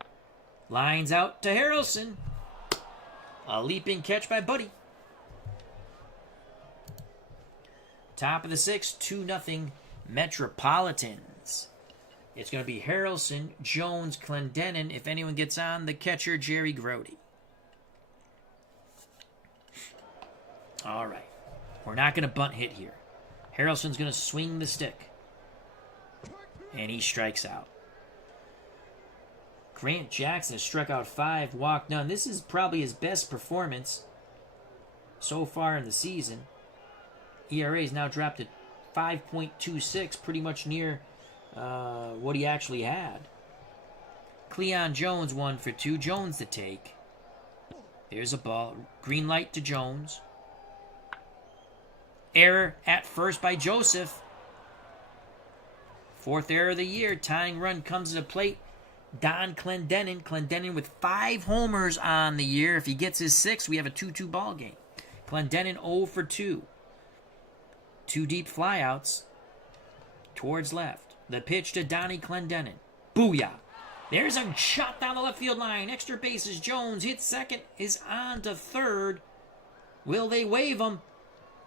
Lines out to Harrelson. A leaping catch by Buddy. Top of the 6th, 2-0 Metropolitans. It's going to be Harrelson, Jones, Clendenin. If anyone gets on, the catcher, Jerry Grody. All right. We're not going to bunt hit here. Harrelson's going to swing the stick. And he strikes out. Grant Jackson has struck out 5, walked none. This is probably his best performance so far in the season. ERA is now dropped to 5.26, pretty much near what he actually had. Cleon Jones 1 for 2. Jones the take. There's a ball. Green light to Jones. Error at first by Joseph. 4th error of the year. Tying run comes to the plate. Don Clendenin. Clendenin with 5 homers on the year. If he gets his 6th, we have a 2-2 ball game. Clendenin 0 for 2. 2 deep flyouts towards left. The pitch to Donnie Clendenin. Booyah. There's a shot down the left field line. Extra bases. Jones hits second. Is on to third. Will they wave him?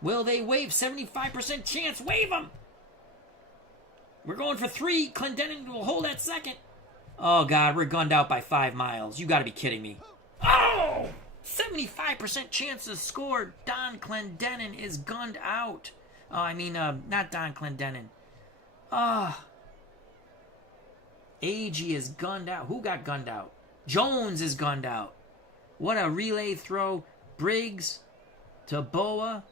Will they wave? 75% chance. Wave him. We're going for 3. Clendenin will hold at second. Oh, God. We're gunned out by 5 miles. You got to be kidding me. Oh! 75% chance to score. Don Clendenin is gunned out. Not Don Clendenin. Agee is gunned out. Who got gunned out? Jones is gunned out. What a relay throw. Briggs to Boa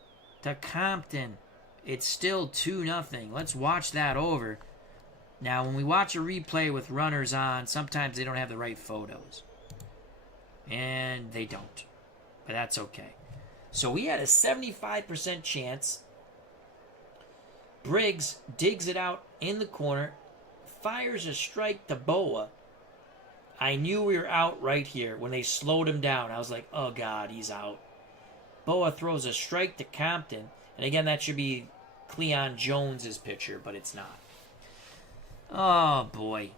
to Compton. It's still 2-0. Let's watch that over. Now, when we watch a replay with runners on, sometimes they don't have the right photos. And they don't. But that's okay. So we had a 75% chance. Briggs digs it out in the corner. Fires a strike to Boa. I knew we were out right here when they slowed him down. I was like, oh, God, he's out. Boa throws a strike to Compton. And again, that should be Cleon Jones' pitcher, but it's not. Oh, boy.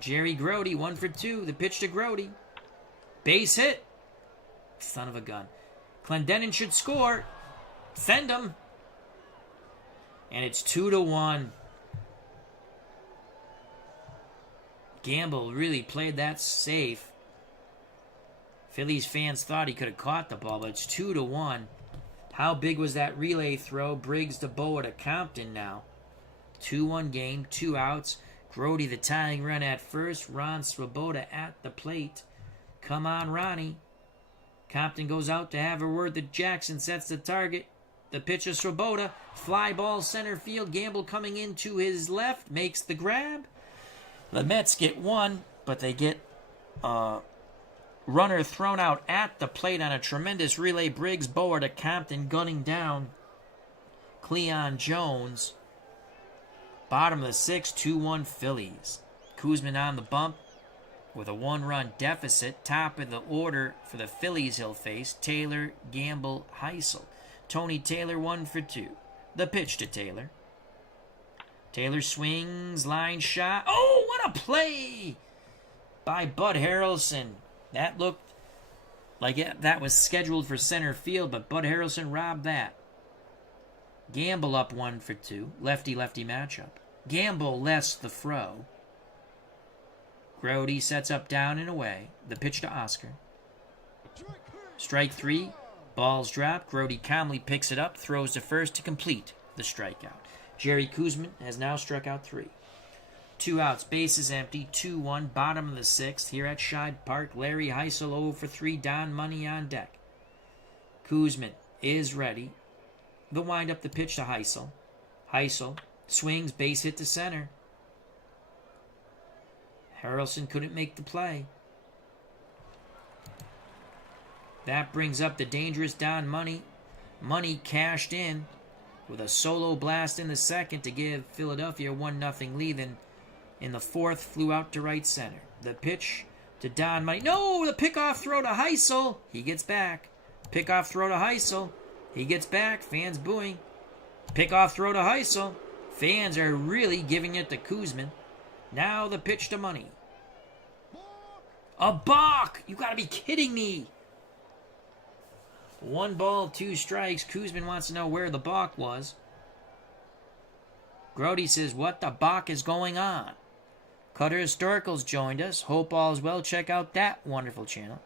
Jerry Grody, 1 for 2. The pitch to Grody. Base hit. Son of a gun. Clendenin should score. Send him. And it's 2-1. Gamble really played that safe. Phillies fans thought he could have caught the ball, but it's 2-1. How big was that relay throw? Briggs to Boa to Compton now. 2-1 game, 2 outs. Grody the tying run at first. Ron Swoboda at the plate. Come on, Ronnie. Compton goes out to have a word that Jackson sets the target. The pitch of Swoboda. Fly ball center field. Gamble coming in to his left. Makes the grab. The Mets get 1, but they get runner thrown out at the plate on a tremendous relay. Briggs, Boa to Compton, gunning down Cleon Jones. Bottom of the 6th, 2-1 Phillies. Koosman on the bump with a 1-run deficit. Top of the order for the Phillies he'll face. Taylor, Gamble, Heisel. Tony Taylor, 1 for 2. The pitch to Taylor. Taylor swings, line shot. Oh, what a play by Bud Harrelson. That looked like that was scheduled for center field, but Bud Harrelson robbed that. Gamble up 1 for 2. Lefty-lefty matchup. Gamble less the throw. Grody sets up down and away. The pitch to Oscar. Strike 3. Balls drop. Grody calmly picks it up. Throws to first to complete the strikeout. Jerry Koosman has now struck out 3. 2 outs. Bases empty. 2-1. Bottom of the 6th. Here at Shibe Park. Larry Heisel 0 for 3. Don Money on deck. Koosman is ready. The wind up, the pitch to Heisel. Heisel swings, base hit to center. Harrelson couldn't make the play. That brings up the dangerous Don Money. Money cashed in with a solo blast in the 2nd to give Philadelphia a 1-0 lead. And in the 4th, flew out to right center. The pitch to Don Money. No, the pickoff throw to Heisel. He gets back. Pickoff throw to Heisel. He gets back. Fans booing. Pickoff throw to Heisel. Fans are really giving it to Koosman. Now the pitch to Money. A balk! You gotta be kidding me. 1 ball, 2 strikes. Koosman wants to know where the balk was. Grody says, what the balk is going on? Cutter Historicals joined us. Hope all is well. Check out that wonderful channel.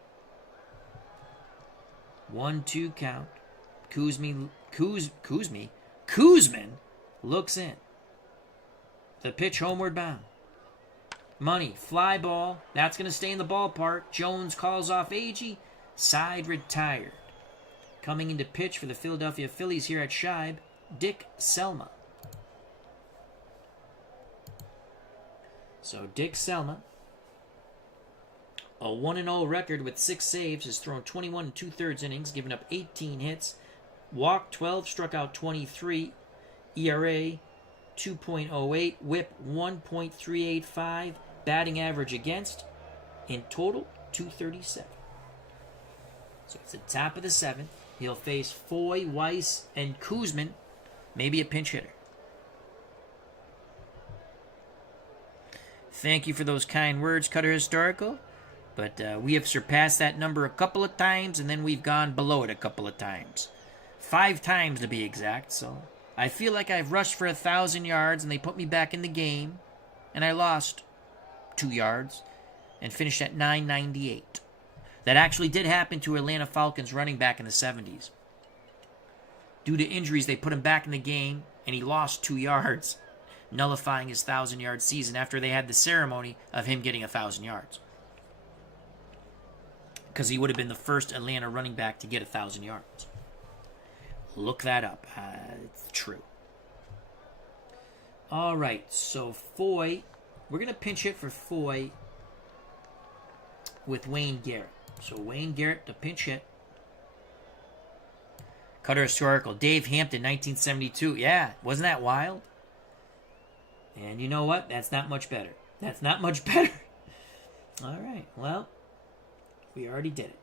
1-2 count. Koosman looks in. The pitch homeward bound. Money, fly ball. That's going to stay in the ballpark. Jones calls off Agee. Side retired. Coming into pitch for the Philadelphia Phillies here at Shibe, Dick Selma. So Dick Selma, a 1-0 record with 6 saves, has thrown 21 2/3 innings, given up 18 hits, walked 12, struck out 23, ERA 2.08, whip 1.385, batting average against, in total 237. So it's the top of the 7th. He'll face Foy, Weiss, and Koosman, maybe a pinch hitter. Thank you for those kind words, Cutter Historical. But we have surpassed that number a couple of times, and then we've gone below it a couple of times. 5 times to be exact, so I feel like I've rushed for 1,000 yards, and they put me back in the game, and I lost 2 yards and finished at 998. That actually did happen to Atlanta Falcons running back in the 70s. Due to injuries, they put him back in the game, and he lost 2 yards, nullifying his 1,000-yard season after they had the ceremony of him getting 1,000 yards. Because he would have been the first Atlanta running back to get 1,000 yards. Look that up. It's true. All right, so Foy. We're going to pinch hit for Foy with Wayne Garrett. So Wayne Garrett to pinch hit. Cutter Historical. Dave Hampton, 1972. Yeah, wasn't that wild? And you know what? That's not much better. That's not much better. All right, well. We already did it.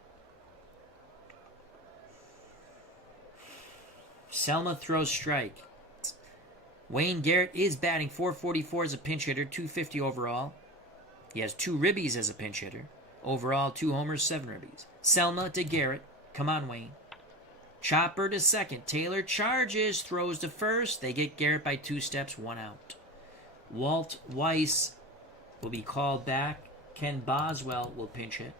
Selma throws strike. Wayne Garrett is batting .444 as a pinch hitter, .250 overall. He has 2 ribbies as a pinch hitter. Overall, 2 homers, 7 ribbies. Selma to Garrett. Come on, Wayne. Chopper to second. Taylor charges, throws to first. They get Garrett by 2 steps, 1 out. Walt Weiss will be called back. Ken Boswell will pinch hit.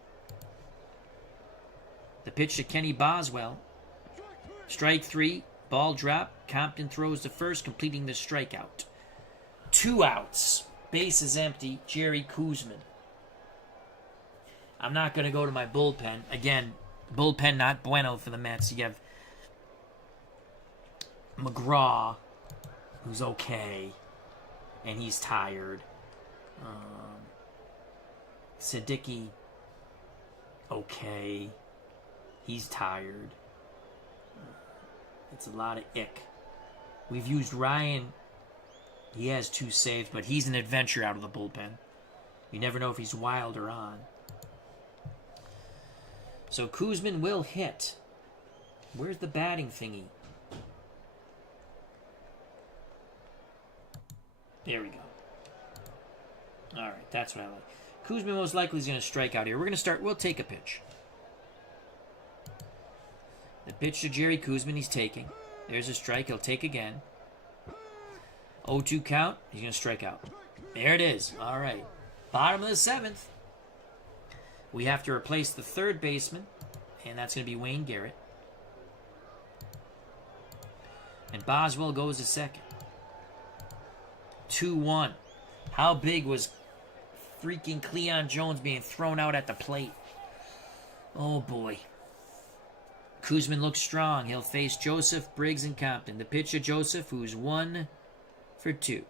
The pitch to Kenny Boswell. Strike 3. Ball drop. Compton throws to first, completing the strikeout. 2 outs. Base is empty. Jerry Koosman. I'm not going to go to my bullpen. Again, bullpen not bueno for the Mets. You have McGraw, who's okay, and he's tired. Siddiqui, okay. He's tired. It's a lot of ick. We've used Ryan. He has 2 saves, but he's an adventure out of the bullpen. You never know if he's wild or on. So Koosman will hit. Where's the batting thingy? There we go. All right, that's what I like. Koosman most likely is going to strike out here. We're going to start. We'll take a pitch. The pitch to Jerry Koosman, he's taking. There's a strike, he'll take again. 0-2 count, he's going to strike out. There it is. All right. Bottom of the 7th. We have to replace the third baseman, and that's going to be Wayne Garrett. And Boswell goes to second. 2-1. How big was freaking Cleon Jones being thrown out at the plate? Oh, boy. Koosman looks strong. He'll face Joseph, Briggs, and Compton. The pitch to Joseph, who's 1 for 2.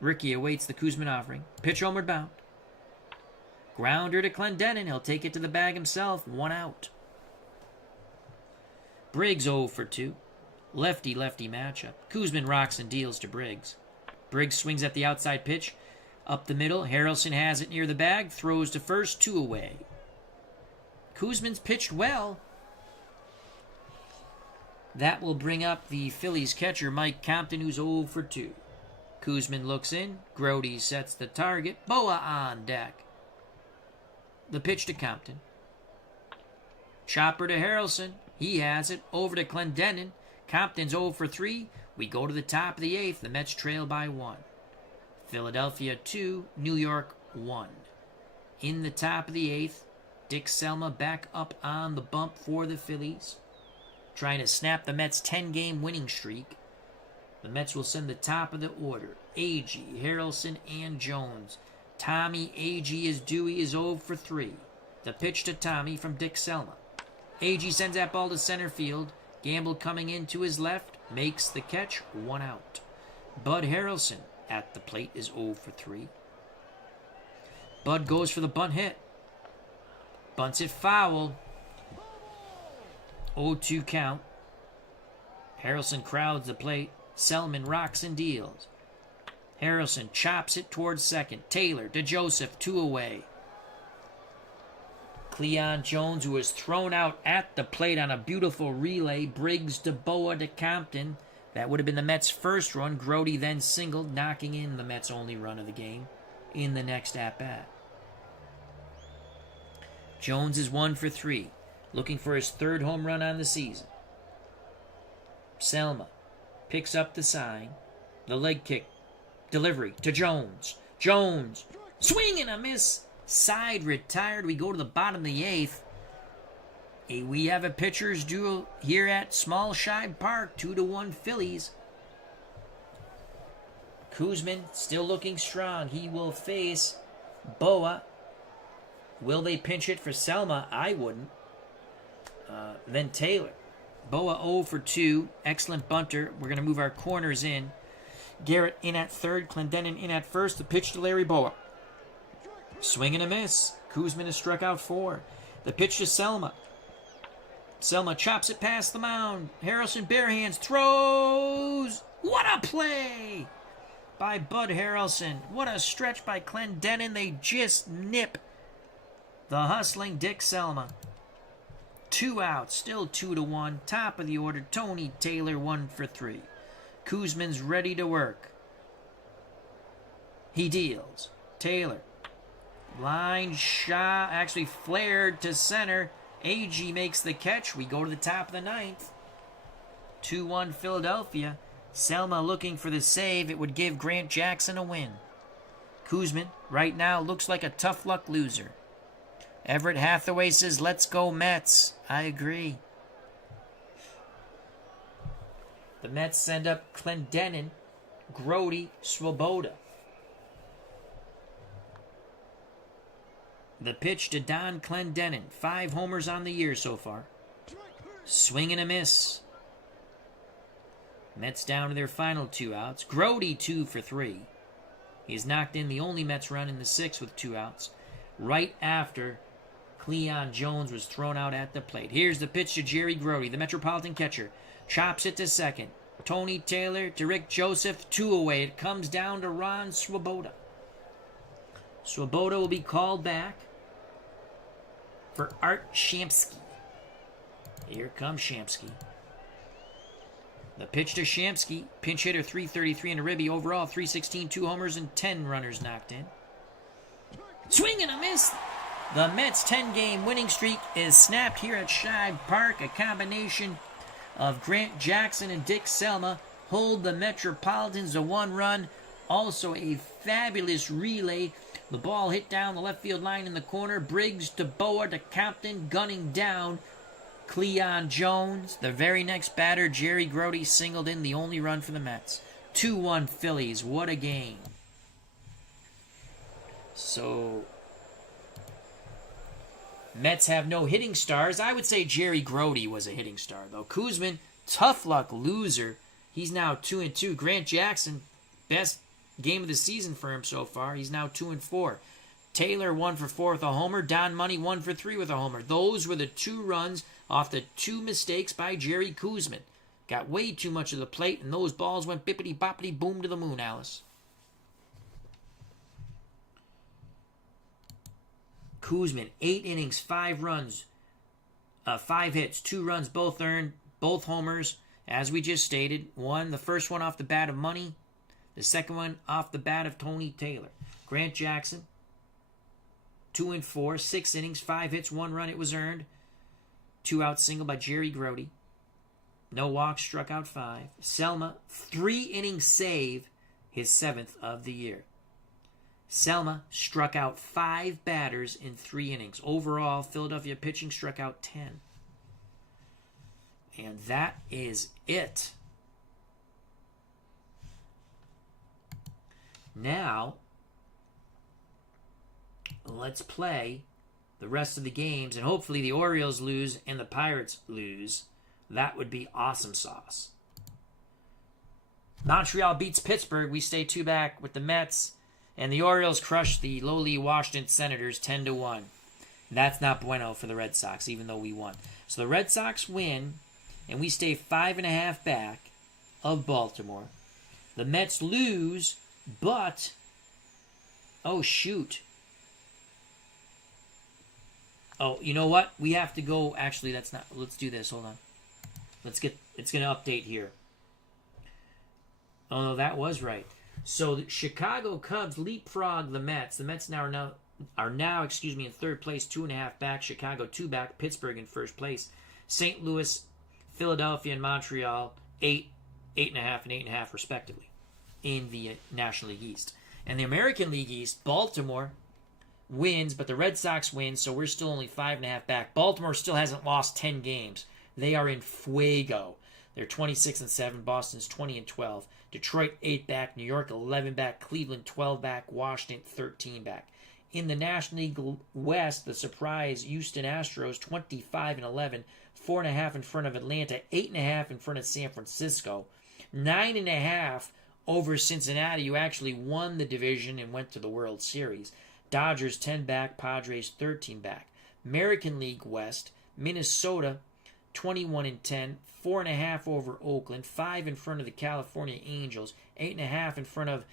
Ricky awaits the Koosman offering. Pitch homeward bound. Grounder to Clendenin. He'll take it to the bag himself. 1 out. Briggs 0 for 2. Lefty-lefty matchup. Koosman rocks and deals to Briggs. Briggs swings at the outside pitch. Up the middle. Harrelson has it near the bag. Throws to first. 2 away. Koosman's pitched well. That will bring up the Phillies catcher, Mike Compton, who's 0 for 2. Koosman looks in. Grody sets the target. Boa on deck. The pitch to Compton. Chopper to Harrelson. He has it. Over to Clendenin. Compton's 0 for 3. We go to the top of the 8th. The Mets trail by 1. Philadelphia 2. New York 1. In the top of the 8th. Dick Selma back up on the bump for the Phillies. Trying to snap the Mets' 10-game winning streak. The Mets will send the top of the order. Agee, Harrelson, and Jones. Tommy, Agee is Dewey is 0 for 3. The pitch to Tommy from Dick Selma. Agee sends that ball to center field. Gamble coming in to his left. Makes the catch. 1 out. Bud Harrelson at the plate is 0 for 3. Bud goes for the bunt hit. Bunts it foul. 0-2 count. Harrelson crowds the plate. Selman rocks and deals. Harrelson chops it towards second. Taylor to Joseph, 2 away. Cleon Jones, who was thrown out at the plate on a beautiful relay. Briggs to Boa to Compton. That would have been the Mets' first run. Grote then singled, knocking in the Mets' only run of the game in the next at-bat. Jones is 1 for 3, looking for his third home run on the season. Selma picks up the sign. The leg kick. Delivery to Jones. Jones. Swing and a miss. Side retired. We go to the bottom of the 8th. We have a pitcher's duel here at Small Shibe Park. 2-1 Phillies. Koosman still looking strong. He will face Boa. Will they pinch it for Selma? I wouldn't. Then Taylor. Boa 0 for 2. Excellent bunter. We're going to move our corners in. Garrett in at third. Clendenin in at first. The pitch to Larry Boa. Swing and a miss. Koosman has struck out 4. The pitch to Selma. Selma chops it past the mound. Harrelson bare hands. Throws. What a play by Bud Harrelson. What a stretch by Clendenin. They just nip the hustling Dick Selma. 2 outs, still 2-1. Top of the order, Tony Taylor 1 for 3. Koosman's ready to work. He deals. Taylor. Line shot, actually flared to center. Agee makes the catch. We go to the top of the 9th. 2-1 Philadelphia. Selma looking for the save. It would give Grant Jackson a win. Koosman, right now, looks like a tough luck loser. Everett Hathaway says, let's go Mets. I agree. The Mets send up Clendenin, Grote, Swoboda. The pitch to Don Clendenin. 5 homers on the year so far. Swing and a miss. Mets down to their final 2 outs. Grote 2 for 3. He's knocked in the only Mets run in the 6th with 2 outs. Right after Cleon Jones was thrown out at the plate. Here's the pitch to Jerry Grote, the Metropolitan catcher. Chops it to second. Tony Taylor to Rick Joseph. 2 away. It comes down to Ron Swoboda. Swoboda will be called back for Art Shamsky. Here comes Shamsky. The pitch to Shamsky. Pinch hitter, 333 and a ribby. Overall, 316, 2 homers, and 10 runners knocked in. Swing and a miss. The Mets' 10-game winning streak is snapped here at Shibe Park. A combination of Grant Jackson and Dick Selma hold the Metropolitans to 1 run. Also a fabulous relay. The ball hit down the left field line in the corner. Briggs to Boa to Compton, gunning down Cleon Jones. The very next batter, Jerry Grote, singled in the only run for the Mets. 2-1 Phillies. What a game. So Mets have no hitting stars. I would say Jerry Grote was a hitting star, though. Koosman, tough luck loser. He's now 2-2. Grant Jackson, best game of the season for him so far. He's now 2-4. Taylor 1 for 4 with a homer. Don Money 1 for 3 with a homer. Those were the 2 runs off the 2 mistakes by Jerry Koosman. Got way too much of the plate, and those balls went bippity-boppity boom to the moon, Alice. Koosman, 8 innings, 5 runs, 5 hits, 2 runs, both earned, both homers, as we just stated. The first one off the bat of Money, the second one off the bat of Tony Taylor. Grant Jackson, 2-4, 6 innings, 5 hits, 1 run, it was earned. 2-out single by Jerry Grote. No walks, struck out 5. Selma, 3-inning save, his 7th of the year. Selma struck out 5 batters in 3 innings. Overall, Philadelphia pitching struck out 10. And that is it. Now, let's play the rest of the games, and hopefully the Orioles lose and the Pirates lose. That would be awesome sauce. Montreal beats Pittsburgh. We stay 2 back with the Mets. And the Orioles crush the lowly Washington Senators 10-1. That's not bueno for the Red Sox, even though we won. So the Red Sox win, and we stay 5.5 back of Baltimore. The Mets lose, but oh shoot. Oh, you know what? We have to go. Actually, that's not. Let's do this. Hold on. It's going to update here. Oh, no, that was right. So the Chicago Cubs leapfrog the Mets. The Mets are now in third place, 2.5 back. Chicago 2 back. Pittsburgh in first place. St. Louis, Philadelphia, and Montreal 8, 8.5, and 8.5 respectively in the National League East. And the American League East, Baltimore wins, but the Red Sox win, so we're still only 5.5 back. Baltimore still hasn't lost 10 games. They are in fuego. They're 26-7. Boston's 20-12. Detroit 8 back. New York 11 back. Cleveland 12 back. Washington 13 back. In the National League West, the surprise Houston Astros 25-11, 4.5 in front of Atlanta, 8.5 in front of San Francisco, 9.5 over Cincinnati, who actually won the division and went to the World Series. Dodgers 10 back. Padres 13 back. American League West, Minnesota 21-10, 4.5 over Oakland, 5 in front of the California Angels, 8.5 in front of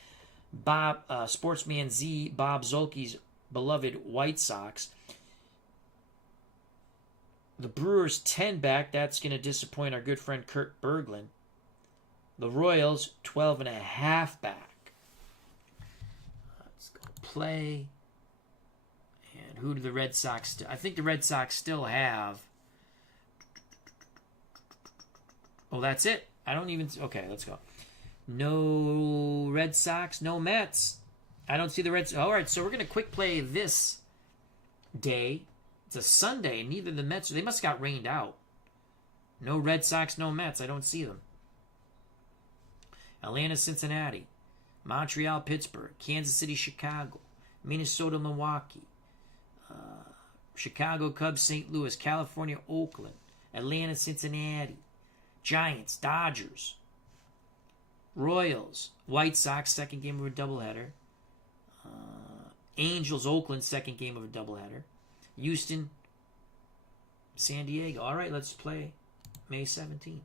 Sportsman Z, Bob Zolke's beloved White Sox. The Brewers 10 back. That's going to disappoint our good friend Kurt Berglund. The Royals 12.5 back. Let's go play. And who do the Red Sox? I think the Red Sox still have. Oh, that's it. I don't even... Okay, let's go. No Red Sox, no Mets. I don't see the Reds. All right, so we're going to quick play this day. It's a Sunday. Neither the Mets... They must have got rained out. No Red Sox, no Mets. I don't see them. Atlanta, Cincinnati. Montreal, Pittsburgh. Kansas City, Chicago. Minnesota, Milwaukee. Chicago Cubs, St. Louis. California, Oakland. Atlanta, Cincinnati. Giants, Dodgers, Royals, White Sox, second game of a doubleheader. Angels, Oakland, second game of a doubleheader. Houston, San Diego. All right, let's play May 17th.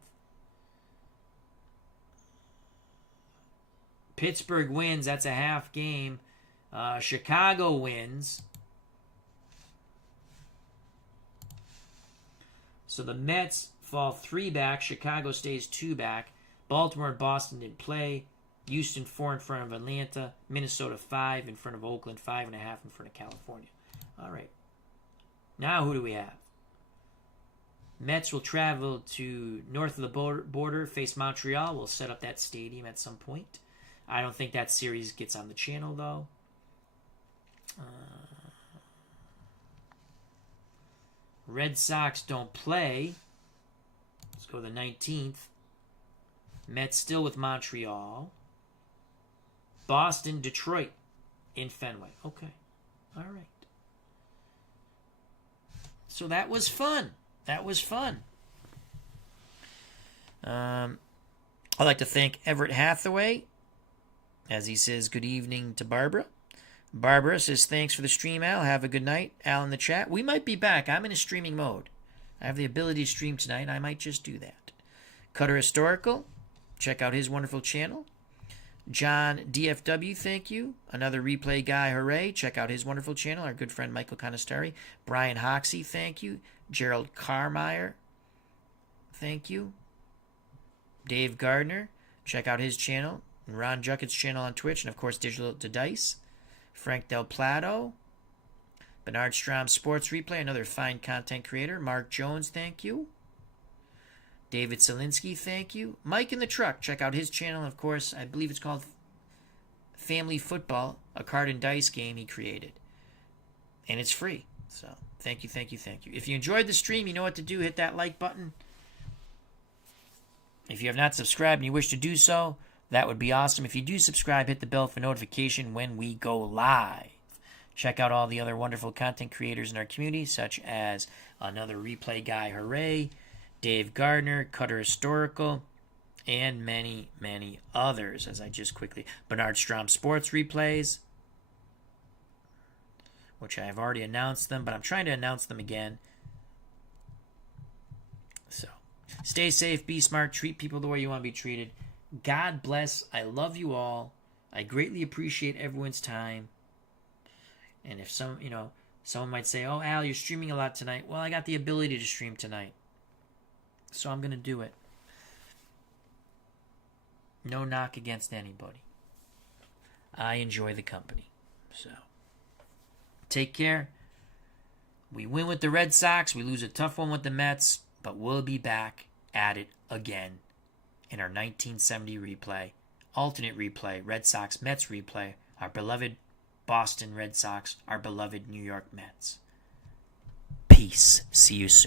Pittsburgh wins. That's a half game. Chicago wins. So the Mets fall 3 back. Chicago stays 2 back. Baltimore and Boston didn't play. Houston 4 in front of Atlanta. Minnesota 5 in front of Oakland. 5.5 in front of California. All right. Now who do we have? Mets will travel to north of the border, face Montreal. We'll set up that stadium at some point. I don't think that series gets on the channel, though. Red Sox don't play. Let's go to the 19th. Mets still with Montreal. Boston, Detroit in Fenway. Okay. All right. So that was fun. I'd like to thank Everett Hathaway, as he says good evening to Barbara. Barbara says thanks for the stream, Al. Have a good night. Al in the chat. We might be back. I'm in a streaming mode. I have the ability to stream tonight. I might just do that. Cutter Historical. Check out his wonderful channel. John DFW, thank you. Another replay guy, hooray. Check out his wonderful channel. Our good friend Michael Conestari. Brian Hoxie, thank you. Gerald Carmeyer, thank you. Dave Gardner, check out his channel. And Ron Juckett's channel on Twitch. And, of course, Digital to Dice. Frank Del Plato. Bernard Strom Sports Replay, another fine content creator. Mark Jones, thank you. David Selinsky, thank you. Mike in the Truck, check out his channel. Of course, I believe it's called Family Football, a card and dice game he created. And it's free. So, thank you. If you enjoyed the stream, you know what to do. Hit that like button. If you have not subscribed and you wish to do so, that would be awesome. If you do subscribe, hit the bell for notification when we go live. Check out all the other wonderful content creators in our community, such as another replay guy, hooray, Dave Gardner, Cutter Historical, and many, many others, as I just quickly... Bernard Strom Sports Replays, which I have already announced them, but I'm trying to announce them again. So, stay safe, be smart, treat people the way you want to be treated. God bless. I love you all. I greatly appreciate everyone's time. And if someone might say, oh, Al, you're streaming a lot tonight. Well, I got the ability to stream tonight. So I'm going to do it. No knock against anybody. I enjoy the company. So, take care. We win with the Red Sox. We lose a tough one with the Mets. But we'll be back at it again in our 1970 replay, alternate replay, Red Sox Mets replay, our beloved Boston Red Sox, our beloved New York Mets. Peace. See you soon.